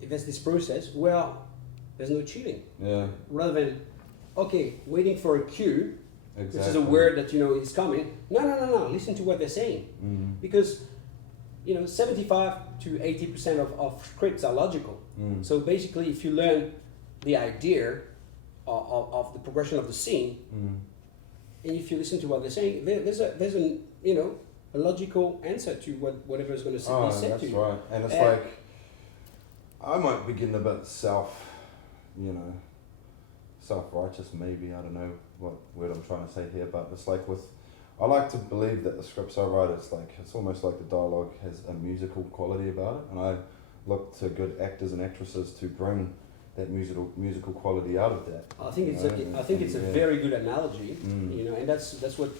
If there's this process, well, there's no cheating. Yeah. Rather than, waiting for a cue, exactly. which is a word that is coming. No. Listen to what they're saying, because 75 to 80% of scripts are logical. So basically, if you learn the idea of the progression of the scene, and if you listen to what they're saying, there's a logical answer to whatever is going to be said to you. That's right. And it's like, I might be getting a bit self-righteous maybe, I don't know what word I'm trying to say here, but it's like I like to believe that the scripts I write, it's almost like the dialogue has a musical quality about it, and I look to good actors and actresses to bring that musical quality out of that. I think it's a very good analogy, and that's what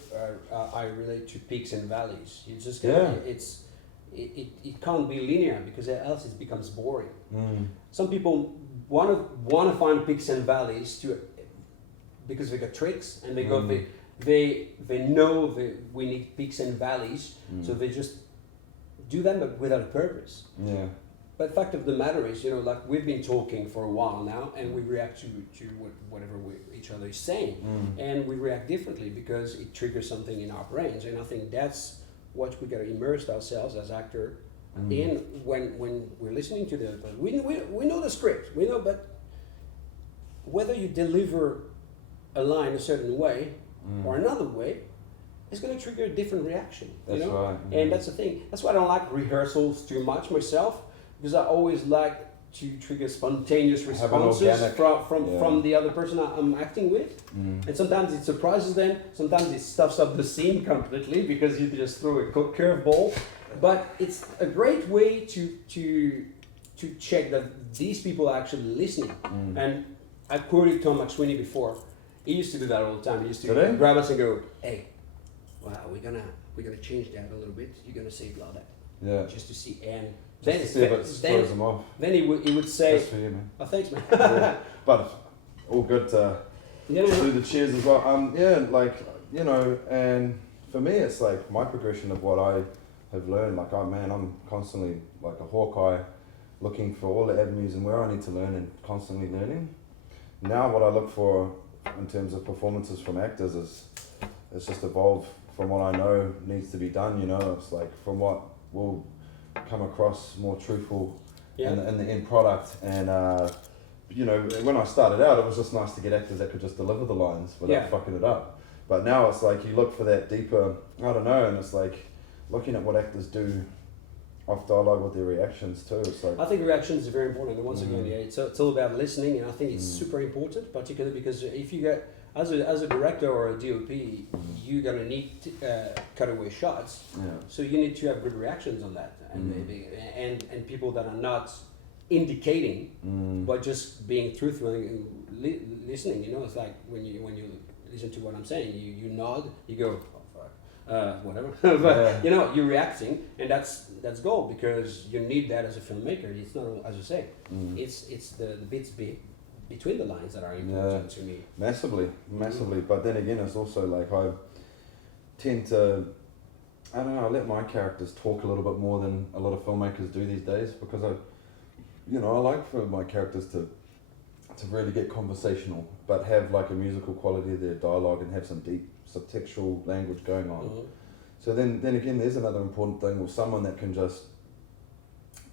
I relate to peaks and valleys. You just it can't be linear, because else it becomes boring. Some people want to find peaks and valleys because they got tricks, and they go they know we need peaks and valleys, so they just do them, but without a purpose. Yeah. But the fact of the matter is, we've been talking for a while now, and we react to whatever each other is saying, and we react differently because it triggers something in our brains, and I think that's what we got to immerse ourselves as actor in when we're listening to the other person. We know the script, we know, but whether you deliver a line a certain way or another way, it's going to trigger a different reaction. That's right. And that's the thing. That's why I don't like rehearsals too much myself, because I always like to trigger spontaneous responses from the other person I'm acting with. And sometimes it surprises them, sometimes it stuffs up the scene completely because you just throw a curveball. But it's a great way to check that these people are actually listening. And I quoted Tom McSweeney before. He used to do that all the time. He used to grab us and go, "Hey, wow, we're gonna change that a little bit. You're gonna say blah blah." Yeah. Just to see, and then throws them off. Then he would say, "That's for you, man." "Oh, thanks, man." But all good to do the cheers as well. And for me, it's like my progression of what I have learned. I'm constantly like a hawkeye, looking for all the avenues and where I need to learn and constantly learning. Now, what I look for in terms of performances from actors is just evolve from what I know needs to be done. It's like from what will come across more truthful in the end product. And when I started out, it was just nice to get actors that could just deliver the lines without fucking it up. But now it's like you look for that deeper, I don't know, and it's like looking at what actors do off dialogue with their reactions too. It's like, I think reactions are very important. And once again, it's all about listening, and I think it's super important, particularly because if you get as a director or a DOP, you're gonna need cutaway shots. Yeah. So you need to have good reactions on that, and and people that are not indicating, but just being truthful and listening. You know, it's like when you listen to what I'm saying, you nod, you go, oh fuck, whatever. But you know, you're reacting, and that's gold, because you need that as a filmmaker. It's not, as you say, it's the bits between the lines that are important to me. Massively. But then again, it's also like I tend to, I don't know, I let my characters talk a little bit more than a lot of filmmakers do these days, because I like for my characters to really get conversational, but have like a musical quality to their dialogue and have some deep subtextual language going on. So then again, there's another important thing, or someone that can just,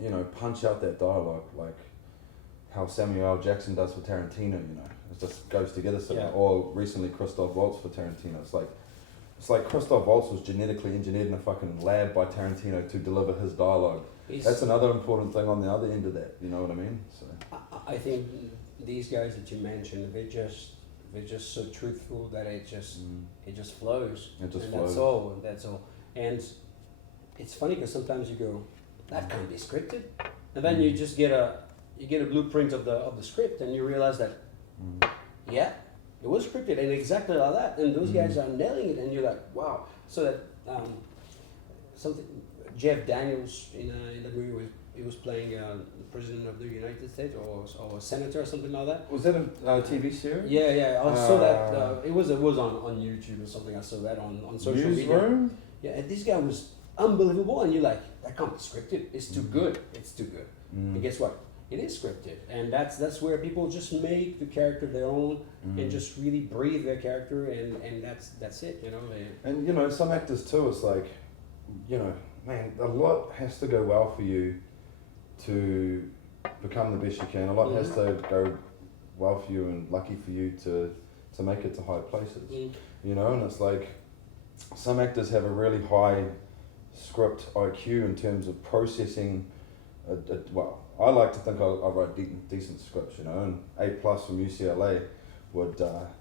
you know, punch out that dialogue, like how Samuel L. Jackson does for Tarantino. You know, it just goes together so well. Or recently Christoph Waltz for Tarantino. It's like Christoph Waltz was genetically engineered in a fucking lab by Tarantino to deliver his dialogue. That's another important thing on the other end of that. You know what I mean? So I think these guys that you mentioned, they're just so truthful that it just flows. It just and flows. That's all. And it's funny because sometimes you go, that can't be scripted, and then you just get a blueprint of the script, and you realize that it was scripted and exactly like that, and those guys are nailing it, and you're like, wow. So that something Jeff Daniels in the movie he was playing the president of the United States or a senator or something like that. was that a TV series? Yeah. I saw that. It was on YouTube or something. I saw that on social media. Yeah, and this guy was unbelievable, and you're like, that can't be scripted. It's too good. It's too good. And guess what? It is scripted, and that's where people just make the character their own and just really breathe their character, and that's it. You know. And you know, some actors too. It's like, you know, man, a lot has to go well for you to become the best you can. A lot has to go well for you and lucky for you to make it to high places. You know, and it's like some actors have a really high script IQ in terms of processing. Well, I like to think I write decent scripts, you know, and A+ from UCLA would, that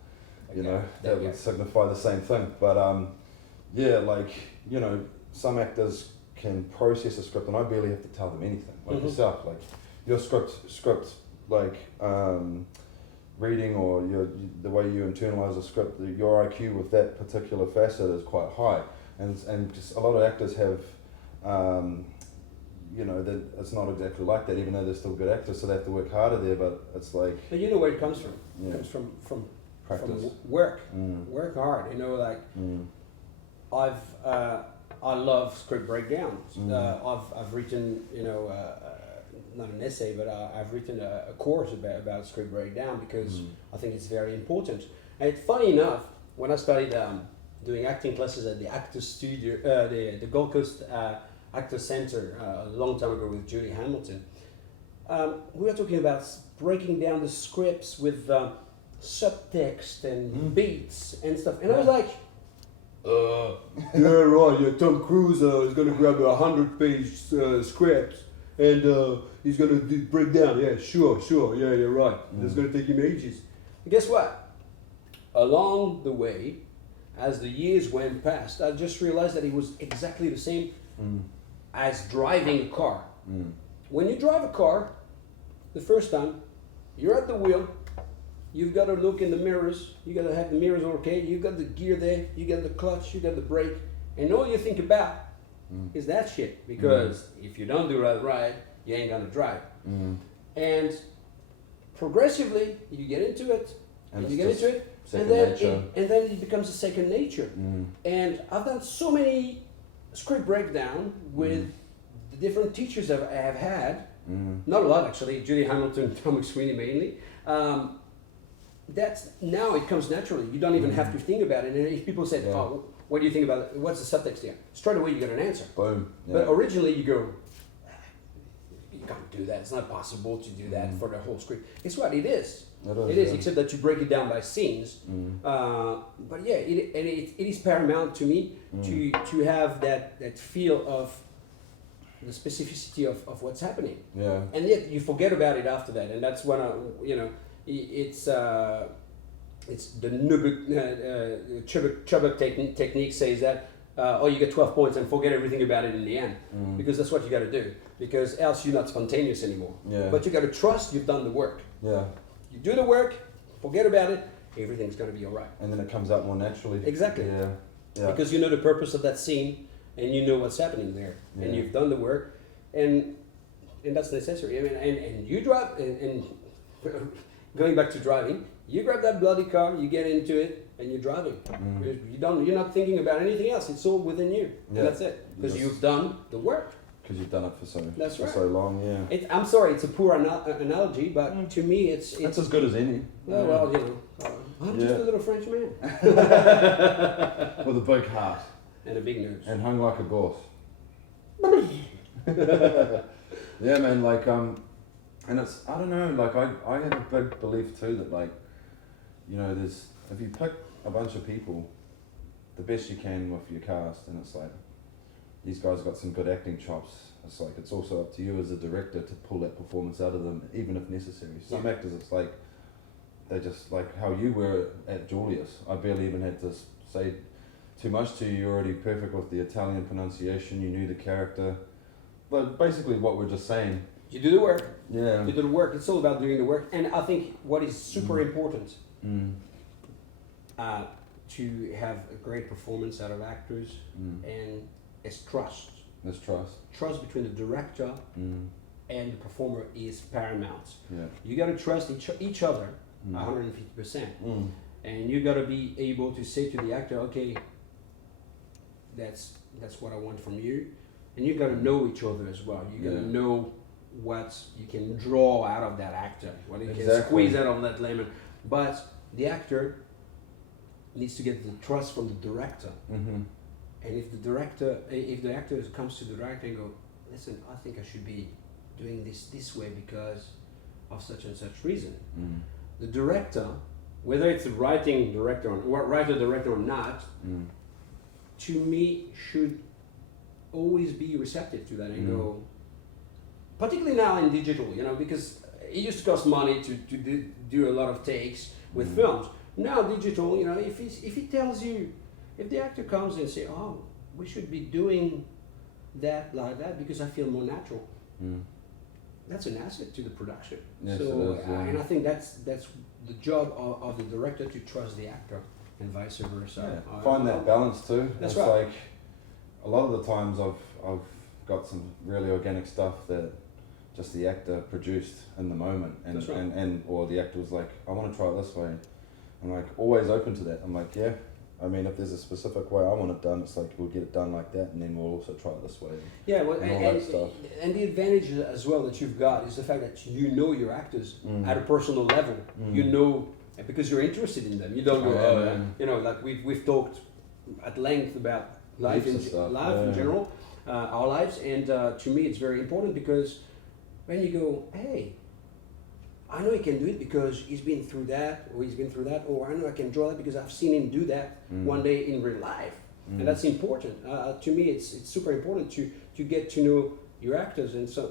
would signify the same thing. But like, you know, some actors can process a script, and I barely have to tell them anything. Like yourself, like your script, like reading or the way you internalize a script, your IQ with that particular facet is quite high, and just a lot of actors have. You know, that it's not exactly like that, even though they're still good actors, so they have to work harder there, but it's like... But you know where it comes from. Yeah. It comes from practice. From work. Work hard, you know, like... I love script breakdowns. I've written, you know, not an essay, but I've written a course about script breakdown because I think it's very important. And it's funny enough, when I started doing acting classes at the Actors Studio, the Gold Coast Actor Center a long time ago with Julie Hamilton, we were talking about breaking down the scripts with subtext and beats and stuff, and I was like, yeah, right, yeah, Tom Cruise is going to grab a 100-page script and he's going to break down, yeah, sure, yeah, you're right, it's going to take him ages. And guess what? Along the way, as the years went past, I just realized that it was exactly the same as driving a car. When you drive a car, the first time, you're at the wheel, you've got to look in the mirrors, you got to have the mirrors okay, you got the gear there, you got the clutch, you got the brake, and all you think about is that shit, because if you don't do that right, you ain't gonna drive. And progressively, you get into it, and then it becomes a second nature. And I've done so many script breakdown with the different teachers that I have had, not a lot actually, Julie Hamilton, Tom McSweeney mainly. That's now it comes naturally. You don't even have to think about it. And if people said, "Oh, what do you think about it? What's the subtext here?" Straight away you get an answer. Boom. Yeah. But originally you go, "You can't do that. It's not possible to do that for the whole script." Guess what? It is. It is, except that you break it down by scenes. But yeah, it is paramount to me to have that feel of the specificity of what's happening. Yeah. And yet you forget about it after that, and that's when it's the Chubbuck technique says that or you get 12 points and forget everything about it in the end, because that's what you got to do, because else you're not spontaneous anymore. Yeah. But you got to trust you've done the work. Yeah. You do the work, forget about it, everything's going to be all right. And then it comes out more naturally. Exactly. Yeah. Yeah. Because you know the purpose of that scene, and you know what's happening there, and Yeah. you've done the work, and that's necessary. I mean, and you drive, and going back to driving, you grab that bloody car, you get into it, and you're driving. You're not thinking about anything else. It's all within you, Yeah. and that's it. Because Yes. you've done the work. Because you've done it for That's right. so long, yeah. I'm sorry, it's a poor analogy, but to me, it's That's as good as any. oh, well, you know, I'm just Yeah. a little French man With a big heart and a big nose. and hung like a gorse. Yeah, man. Like and it's I don't know. Like I have a big belief too that like, you know, there's if you pick a bunch of people, the best you can with your cast, and it's like these guys got some good acting chops. It's like it's also up to you as a director to pull that performance out of them, even if necessary. Some actors, it's like they just like how you were at Julius. I barely even had to say too much to you. You're already perfect with the Italian pronunciation. You knew the character, but basically what we're just saying. You do the work. Yeah. You do the work. It's all about doing the work. And I think what is super important to have a great performance out of actors and is trust. There's trust. Trust between the director and the performer is paramount. Yeah. You got to trust each other 150%. And you got to be able to say to the actor, okay, that's what I want from you. And you got to know each other as well. You got to know what you can draw out of that actor, what you can squeeze out of that lemon. But the actor needs to get the trust from the director. And if the actor comes to the director and go, listen, I think I should be doing this way because of such and such reason. The director, whether it's a writing director or writer director or not, to me should always be receptive to that and go, particularly now in digital, you know, because it used to cost money to do a lot of takes with films. Now digital, you know, if he tells you, if the actor comes and say, oh, we should be doing that like that because I feel more natural, that's an asset to the production. Yes, so, it is, and I think that's the job of the director to trust the actor and vice versa. Yeah. Find that balance too. That's it's right. like a lot of the times I've got some really organic stuff that just the actor produced in the moment, and That's right. and or the actor was like, I want to try it this way. I'm like always open to that. I'm like, yeah. I mean, if there's a specific way I want it done, it's like we'll get it done like that, and then we'll also try it this way. Yeah, well, and all that stuff. And the advantage as well that you've got is the fact that you know your actors at a personal level. You know, because you're interested in them. You don't go, you know, like we've talked at length about life in general, our lives, and to me it's very important because when you go, hey, I know he can do it because he's been through that, or I know I can draw that because I've seen him do that one day in real life, and that's important. To me, it's super important to get to know your actors and so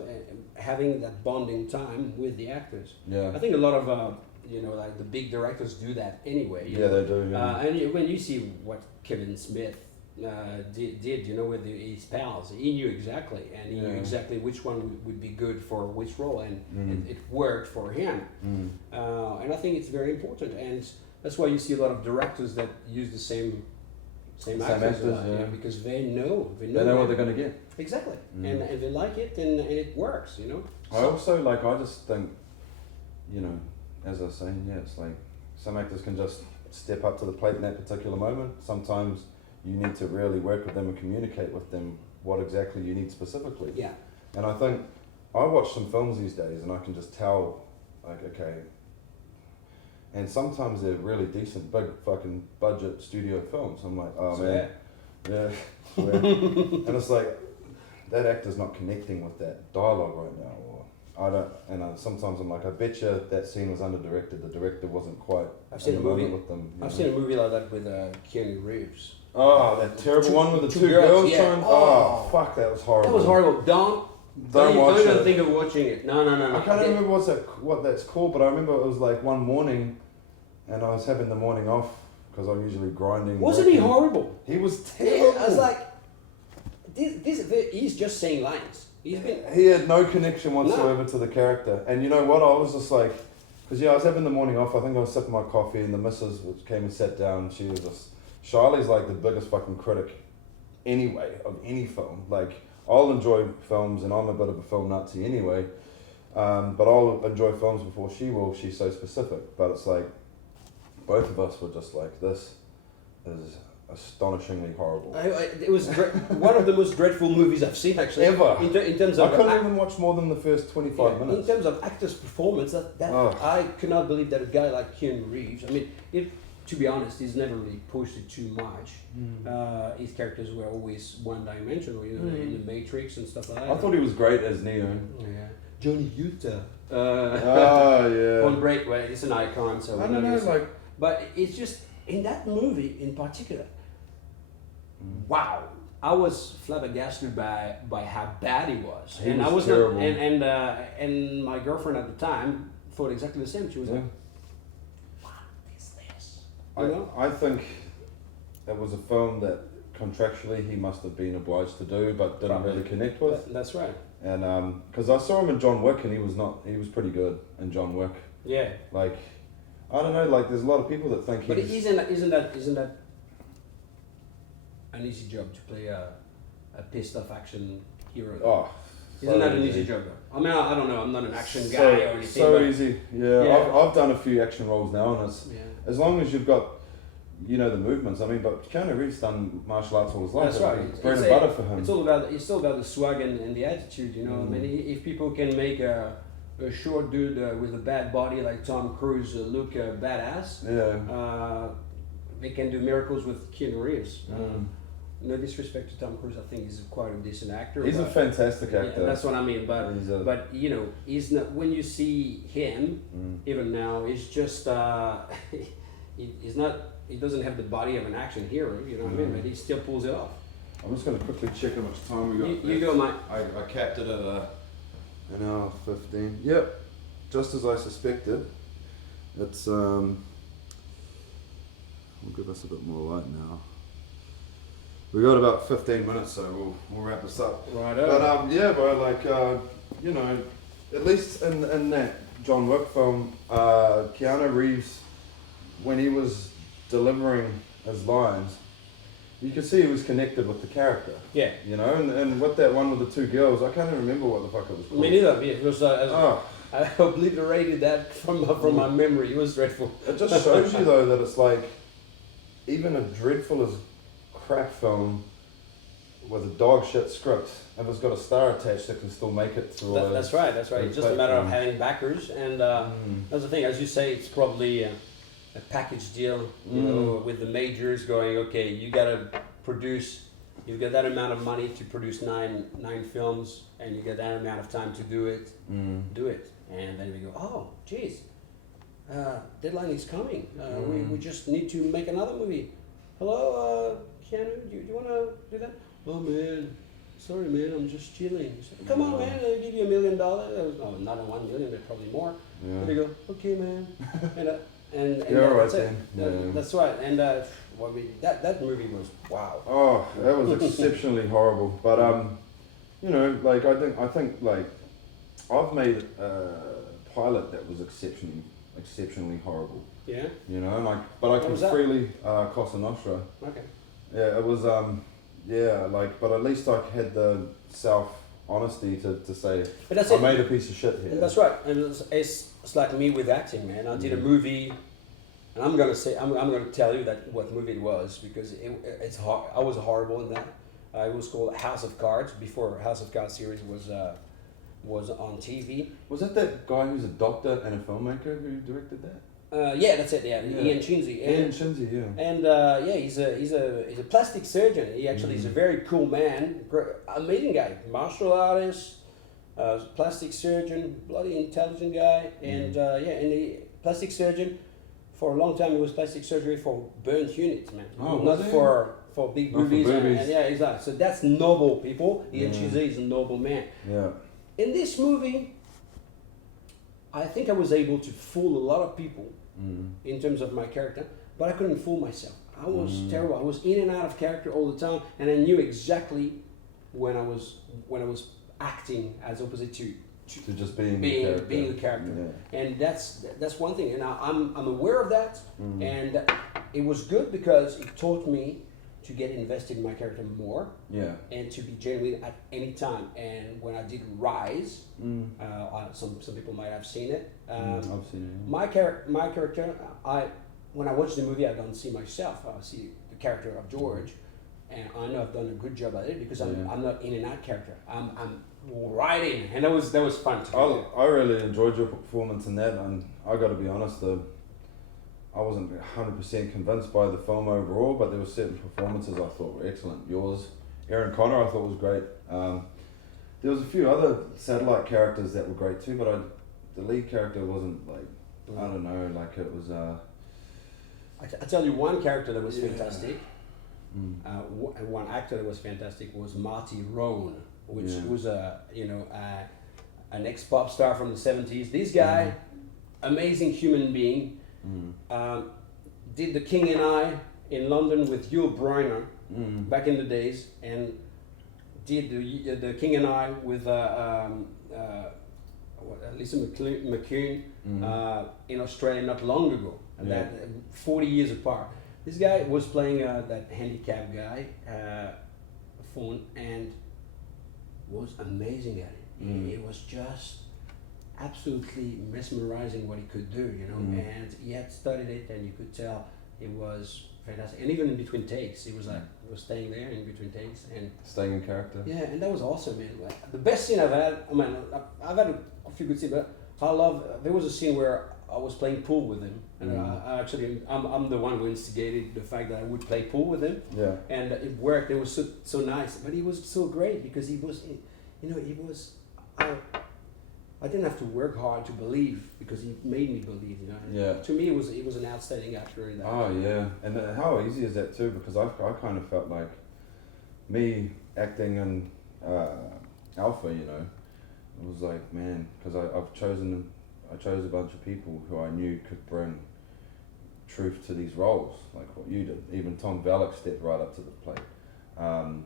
having that bonding time with the actors. Yeah. I think a lot of you know, like the big directors do that anyway. Yeah, they do. Yeah. And when you see what Kevin Smith did, you know, with his pals, he knew exactly, and he knew exactly which one would be good for which role, and it worked for him. And I think it's very important, and that's why you see a lot of directors that use the same actors, because they know what they're going to get. Exactly, and they like it, and it works, you know. I just think, you know, as I was saying, it's like some actors can just step up to the plate in that particular moment. Sometimes you need to really work with them and communicate with them what exactly you need specifically. Yeah. And I think I watch some films these days and I can just tell, like, okay. And sometimes they're really decent, big fucking budget studio films. I'm like, oh man, yeah. And it's like that actor's not connecting with that dialogue right now, or I don't. And sometimes I'm like, I bet you that scene was under-directed. The director wasn't quite in the moment with them. I've seen a movie like that with Keanu Reeves. Oh, that terrible one with the two girls trying. Oh, fuck, that was horrible. That was horrible. Don't watch it. Don't even think of watching it. No. I can't remember what that's called, but I remember it was like one morning, and I was having the morning off because I'm usually grinding. Wasn't he working. horrible? He was Yeah, terrible. I was like, he's just saying lines. He had no connection whatsoever to the character. And you know what? I was just like, because I was having the morning off. I think I was sipping my coffee, and the missus came and sat down. She was just, Charlie's like the biggest fucking critic anyway of any film. Like, I'll enjoy films, and I'm a bit of a film Nazi anyway. But I'll enjoy films before she will. She's so specific. But it's like, both of us were just like, this is astonishingly horrible. It was one of the most dreadful movies I've seen, actually. Ever. In terms of I couldn't even watch more than the first 25 minutes. In terms of actor's performance, I could not believe that a guy like Keanu Reeves, I mean, to be honest, he's never really pushed it too much. His characters were always one-dimensional, you know, in the Matrix and stuff like that. I thought he was great as Neo. Yeah. Johnny Utah. Yeah. On Breakaway, it's an icon, so I don't know, like... But it's just, in that movie in particular, wow, I was flabbergasted by how bad he was. He was terrible. And my girlfriend at the time thought exactly the same. She was like, what is this? You know? I think it was a film that contractually he must have been obliged to do, but didn't really connect with. That's right. And because I saw him in John Wick, and he was pretty good in John Wick. Yeah. Like, I don't know, like there's a lot of people that think but isn't that an easy job to play a pissed off action hero? Oh, isn't that an easy job though? I mean, I don't know. I'm not an action guy or anything. So but easy. Yeah. I've done a few action roles now, and it's as long as you've got, you know, the movements. I mean, but Keanu Reeves done martial arts all his life. That's right. It's bread and butter for him. It's all about the swag and the attitude. You know, I mean, if people can make a short dude with a bad body like Tom Cruise look badass, they can do miracles with Keanu Reeves. No disrespect to Tom Cruise, I think he's quite a decent actor. He's a fantastic actor. Yeah, that's what I mean. But you know, he's not. When you see him, even now, he's just he's not. He doesn't have the body of an action hero. You know what I mean? But he still pulls it off. I'm just going to quickly check how much time we got. You go, mate. I capped it at an hour 15. Yep, just as I suspected. It's we'll give us a bit more light now. We got about 15 minutes, so we'll wrap this up. Right. But yeah, bro, like you know, at least in that John Wick film, Keanu Reeves, when he was delivering his lines, you could see he was connected with the character. Yeah. You know, and with that one with the two girls, I can't even remember what the fuck it was called. Me neither. Yeah, it was. I obliterated that from my memory. It was dreadful. It just shows you though that it's like, even as dreadful as crap film with a dog shit script, if it's got a star attached, it can still make it through. That's right. It's just a matter of having backers, and that's the thing. As you say, it's probably a package deal, you know, with the majors going, okay, you gotta produce, you've got that amount of money to produce nine films, and you got that amount of time to do it, and then we go, oh, geez, deadline is coming. We just need to make another movie. Hello, Keanu, do you want to do that? Oh man, sorry man, I'm just chilling. Like, come on man, I'll give you $1 million. No, not a 1 million, but probably more. Yeah. There you go. Okay man. and right that's it. then. That's right. And that movie was wow. Oh, that was exceptionally horrible. But you know, like I think like I've made a pilot that was exceptionally horrible. Yeah. You know, like, but I can freely Cosa Nostra. Okay. Yeah, it was yeah, like, but at least I had the self-honesty to say, but that's I made a piece of shit here. And that's right, and it's like me with acting, man. I did a movie, and I'm gonna tell you that what movie it was, because it's hard. I was horrible in that. It was called House of Cards, before House of Cards series was on TV. Was that guy who's a doctor and a filmmaker who directed that? Yeah, that's it. Yeah, Ian Shinzy. Ian Shinzy, yeah. And yeah, he's a plastic surgeon. He actually is a very cool man, amazing guy, martial artist, plastic surgeon, bloody intelligent guy, and and plastic surgeon. For a long time, he was plastic surgery for burn units, man. Not for big boobies. And yeah, exactly. So that's noble, people. Ian Shinzy is a noble man. Yeah. In this movie, I think I was able to fool a lot of people in terms of my character. but I couldn't fool myself. I was terrible. I was in and out of character all the time, and I knew exactly when I was acting as opposite to just being the character. Yeah. And that's one thing, and I'm aware of that, and it was good because it taught me to get invested in my character more, and to be genuine at any time. And when I did Rhys, some people might have seen it. I've seen it. My character, when I watch the movie, I don't see myself. I see the character of George, and I know I've done a good job at it because I'm not in and out character. I'm right in, and that was fun too. I really enjoyed your performance in that, and I got to be honest, I wasn't 100% convinced by the film overall, but there were certain performances I thought were excellent. Yours, Aaron Connor, I thought was great. There was a few other satellite characters that were great too, but the lead character wasn't like, I don't know, like it was. I tell you one character that was fantastic, and one actor that was fantastic was Marty Roan, which was an ex-pop star from the 70s. This guy, amazing human being. Did The King and I in London with Yul Brynner back in the days, and did the King and I with Lisa McCune in Australia not long ago, and that 40 years apart. This guy was playing that handicapped guy, phone, and was amazing at it. It was just absolutely mesmerizing what he could do, and he had studied it, and you could tell it was fantastic. And even in between takes, he was staying there in between takes and staying in character. Yeah, and that was awesome, man. Like, the best scene I've had. I mean, I've had a few good scenes, but there was a scene where I was playing pool with him, and I'm the one who instigated the fact that I would play pool with him. Yeah. And it worked. It was so nice, but he was so great because he was, he was. I didn't have to work hard to believe because he made me believe, Yeah. To me, it was an outstanding actor in that. Oh yeah, and how easy is that too? Because I kind of felt like me acting in Alpha, it was like, man, because I chose a bunch of people who I knew could bring truth to these roles, like what you did. Even Tom Valek stepped right up to the plate, and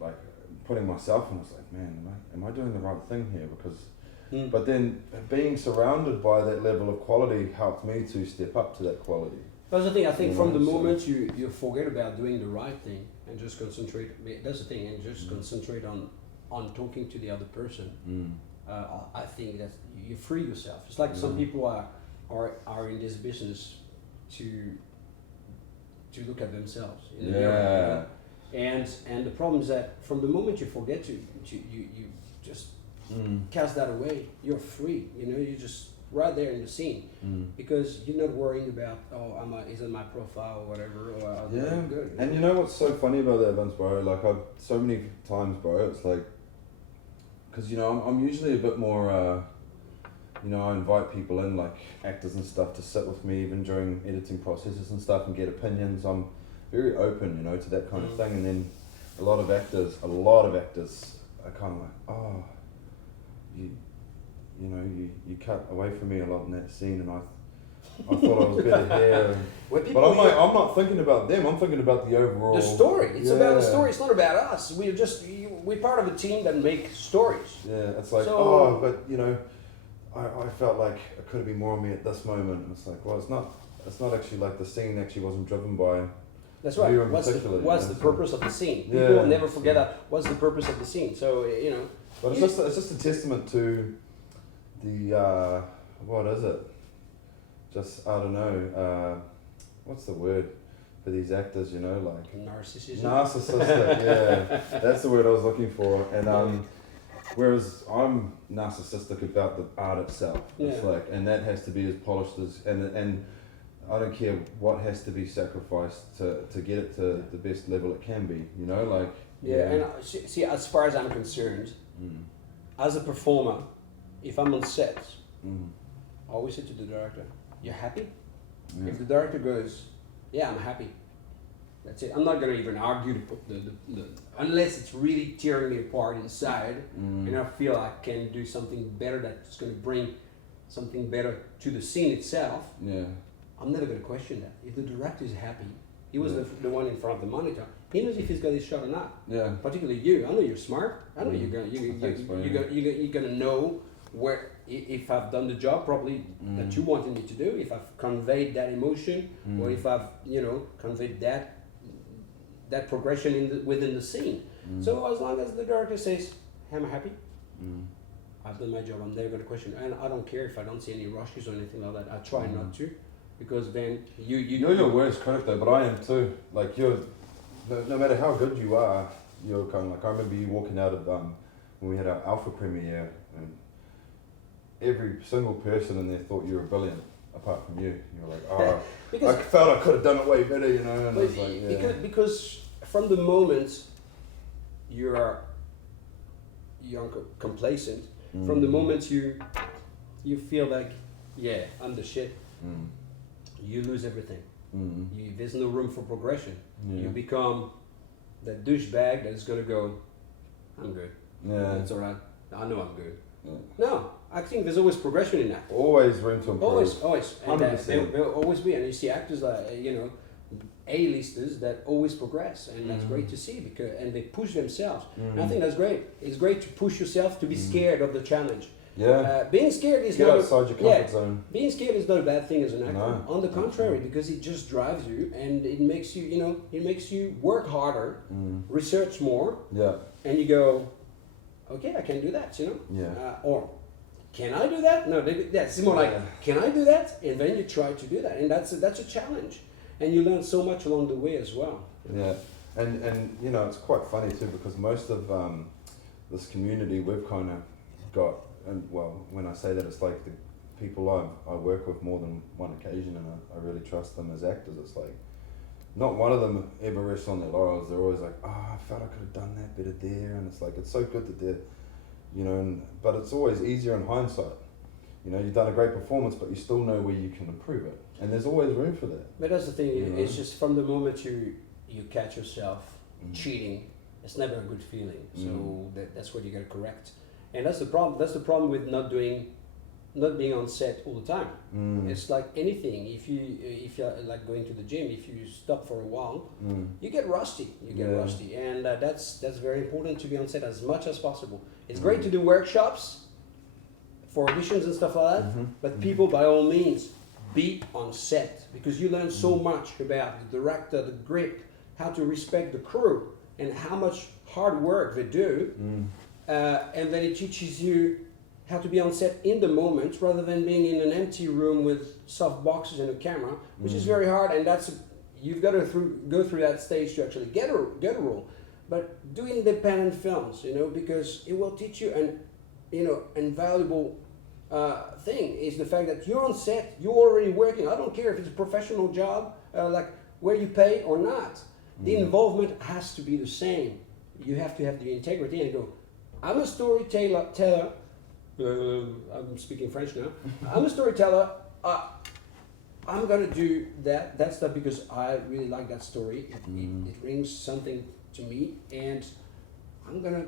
like putting myself in, I was like, man, am I doing the right thing here? Because, but then being surrounded by that level of quality helped me to step up to that quality. That's the thing. I think from the moment you forget about doing the right thing and just concentrate. That's the thing, and just concentrate on talking to the other person. I think that you free yourself. It's like some people are in this business to look at themselves in the mirror. And the problem is that from the moment you forget to you just cast that away, you're free. You're just right there in the scene because you're not worrying about is it my profile or whatever. Or good. And you know what's so funny about that, Vince, bro? Like so many times, bro. It's like because I'm usually a bit more. I invite people in, like actors and stuff, to sit with me even during editing processes and stuff and get opinions. I'm very open, to that kind of thing. And then a lot of actors are kind of like, you cut away from me a lot in that scene, and I thought I was better here. But I'm not thinking about them. I'm thinking about the overall. The story. It's about the story. It's not about us. We're part of a team that makes stories. Yeah, it's like, I felt like it could have been more on me at this moment. And it's like, well, it's not actually like the scene actually wasn't driven by. That's right. What's the purpose of the scene? People will never forget that. What's the purpose of the scene? So But it's just a testament to the what is it? Just I don't know. What's the word for these actors? Like narcissism. Narcissistic. Yeah, that's the word I was looking for. And whereas I'm narcissistic about the art itself. It's like, and that has to be as polished as and. I don't care what has to be sacrificed to get it to the best level it can be, like... And see, as far as I'm concerned, as a performer, if I'm on set, I always say to the director, "You're happy?" Yeah. If the director goes, "Yeah, I'm happy," that's it. I'm not going to even argue to put the unless it's really tearing me apart inside, and I feel I can do something better that's going to bring something better to the scene itself. Yeah. I'm never going to question that. If the director is happy, he was the one in front of the monitor. He knows if he's got his shot or not. Yeah. Particularly you. I know you're smart. I know you're gonna know where if I've done the job properly that you wanted me to do. If I've conveyed that emotion, or if I've conveyed that progression within the scene. So as long as the director says, "Am I happy?" I've done my job. I'm never gonna question, and I don't care if I don't see any rushes or anything like that. I try not to, because then you're your worst critic though, but I am too. Like no matter how good you are, you're kind of like, I remember you walking out of when we had our Alpha premiere, and every single person in there thought you were brilliant, apart from you. You were like, oh, I felt I could have done it way better, you know. And it's like, yeah. because from the moment you're complacent, from the moment you feel like, yeah, I'm the shit, you lose everything. There's no room for progression. You become that douchebag that's gonna go, I'm good. Yeah. It's alright. I know I'm good. No, I think there's always progression in that. Always room to improve. Always. And there will always be. And you see actors like, A-listers that always progress. And that's great to see, and they push themselves. And I think that's great. It's great to push yourself, to be scared of the challenge. Yeah. Being scared is Get outside your comfort zone. Being scared is not a bad thing as an actor. No. On the contrary, because it just drives you, and it makes you, work harder, research more, and you go, okay, I can do that, or can I do that? No, that's more like, can I do that? And then you try to do that, and that's a challenge, and you learn so much along the way as well. Yeah, and it's quite funny too, because most of this community we've kind of got. And well, when I say that, it's like the people I work with more than one occasion, and I really trust them as actors. It's like, not one of them ever rests on their laurels. They're always like, oh, I felt I could have done that better there, and it's like, it's so good that they're, but it's always easier in hindsight. You've done a great performance, but you still know where you can improve it, and there's always room for that. But that's the thing. It's just from the moment you catch yourself cheating, it's never a good feeling. So that's what you got to correct. And that's the problem. That's the problem with not being on set all the time. It's like anything. If you're like going to the gym, if you stop for a while, you get rusty. And that's very important to be on set as much as possible. It's great to do workshops for auditions and stuff like that. But people, by all means, be on set, because you learn so much about the director, the grip, how to respect the crew, and how much hard work they do. And then it teaches you how to be on set in the moment, rather than being in an empty room with soft boxes and a camera, which is very hard. And you've got to go through that stage to actually get a role. But do independent films, because it will teach you an invaluable thing is the fact that you're on set, you're already working. I don't care if it's a professional job, like where you pay or not. The involvement has to be the same. You have to have the integrity and go, I'm a storyteller. I'm speaking French now. I'm a storyteller. I'm gonna do that stuff because I really like that story. It brings something to me, and I'm gonna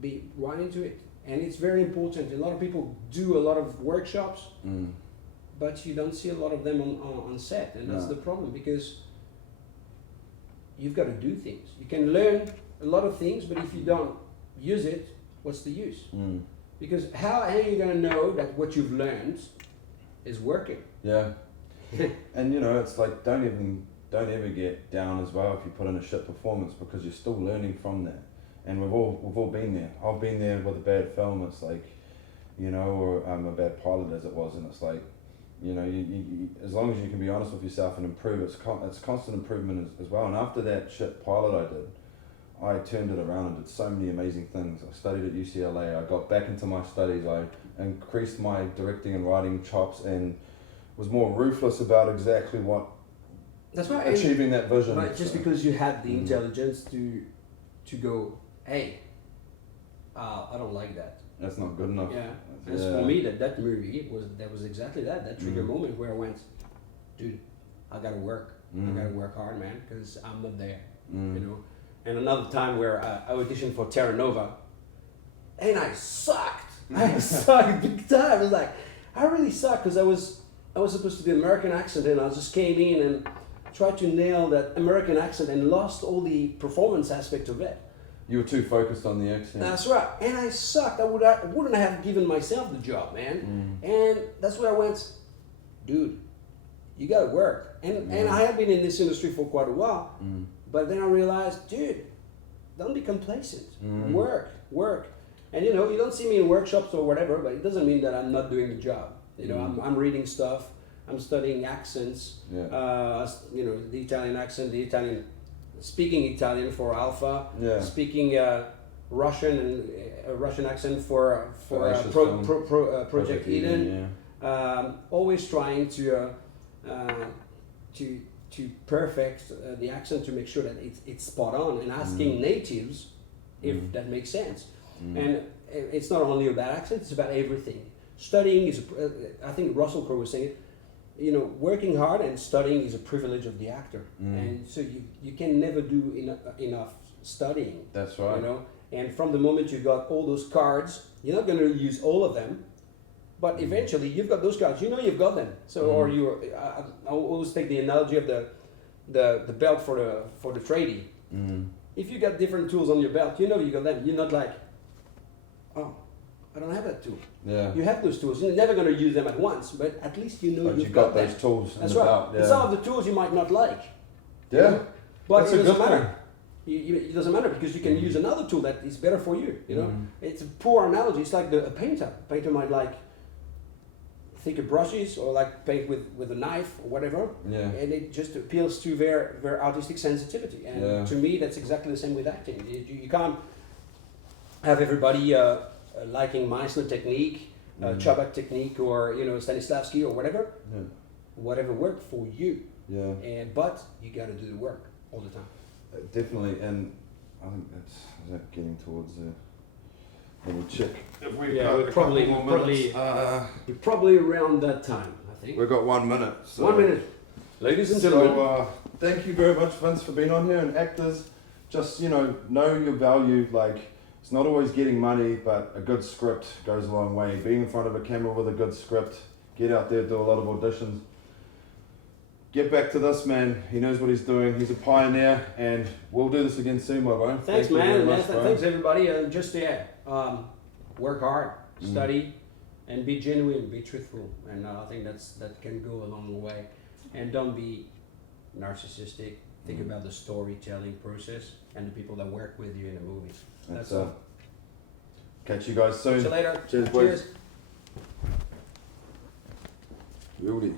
be right into it. And it's very important. A lot of people do a lot of workshops, but you don't see a lot of them on set, and that's the problem, because you've got to do things. You can learn a lot of things, but if you don't use it, what's the use? Because how are you going to know that what you've learned is working? Yeah. And it's like, don't ever get down as well if you put in a shit performance, because you're still learning from that. And we've all been there. I've been there with a bad film. It's like, or a bad pilot as it was, and it's like, you as long as you can be honest with yourself and improve, it's constant improvement as well. And after that shit pilot I did, I turned it around and did so many amazing things. I studied at UCLA. I got back into my studies. I increased my directing and writing chops, and was more ruthless about exactly what. That's right. Achieving that vision. Right, just because you had the intelligence to go, hey, I don't like that. That's not good enough. Yeah. And for me, that movie was exactly that trigger moment where I went, dude, I gotta work. I gotta work hard, man, because I'm not there. And another time where I auditioned for Terra Nova, and I sucked. I sucked big time. It was like, I really sucked, because I was supposed to do American accent, and I just came in and tried to nail that American accent and lost all the performance aspect of it. You were too focused on the accent. That's right, and I sucked. I wouldn't have given myself the job, man. And that's where I went, dude, you gotta work. And I have been in this industry for quite a while, but then I realized, dude, don't be complacent. Work. And you know, you don't see me in workshops or whatever, but it doesn't mean that I'm not doing the job. You know, I'm reading stuff, I'm studying accents, you know, the Italian accent, speaking Italian for Alpha, speaking Russian and Russian accent for Project Eden. Always trying to perfect the accent to make sure that it's spot on, and asking natives if that makes sense. And it's not only about accent; it's about everything. Studying is, I think Russell Crowe was saying it, you know, working hard and studying is a privilege of the actor. And so you can never do enough studying. That's right. You know, and from the moment you got all those cards, you're not going to use all of them, but eventually you've got those cards. You know you've got them. So, or I always take the analogy of the belt for the tradie. If you got different tools on your belt, you know you got them. You're not like, oh, I don't have that tool. Yeah. You have those tools. You're never going to use them at once, but at least you know you've got them. those tools. That's in the right. belt, And some of the tools you might not like. Yeah. You know? But That's it a doesn't good matter. It doesn't matter because you can use another tool that is better for you. You know, it's a poor analogy. It's like a painter. A painter might like thicker brushes or like paint with a knife or whatever. Yeah. And it just appeals to their artistic sensitivity. And to me, that's exactly the same with acting. You can't have everybody liking Meissner technique, Chubbuck technique, or you know Stanislavski or whatever. Whatever worked for you. Yeah. But you got to do the work all the time. Definitely, and I think is that getting towards the little check. If we've got we're a probably couple more minutes, we're probably around that time, I think. we've got 1 minute. So. 1 minute, ladies and gentlemen. So thank you very much, Vince, for being on here. And actors, just know your value. Like it's not always getting money, but a good script goes a long way. Being in front of a camera with a good script, get out there, do a lot of auditions. Get back to this man. He knows what he's doing. He's a pioneer, and we'll do this again soon, my bro. Thanks, Thank you very man. much, bro. Thanks, everybody. Work hard, study, and be genuine, be truthful. And I think that can go a long way. And don't be narcissistic. Think about the storytelling process and the people that work with you in the movie. That's all. Catch you guys soon. See you later. Cheers, boys. Beauty.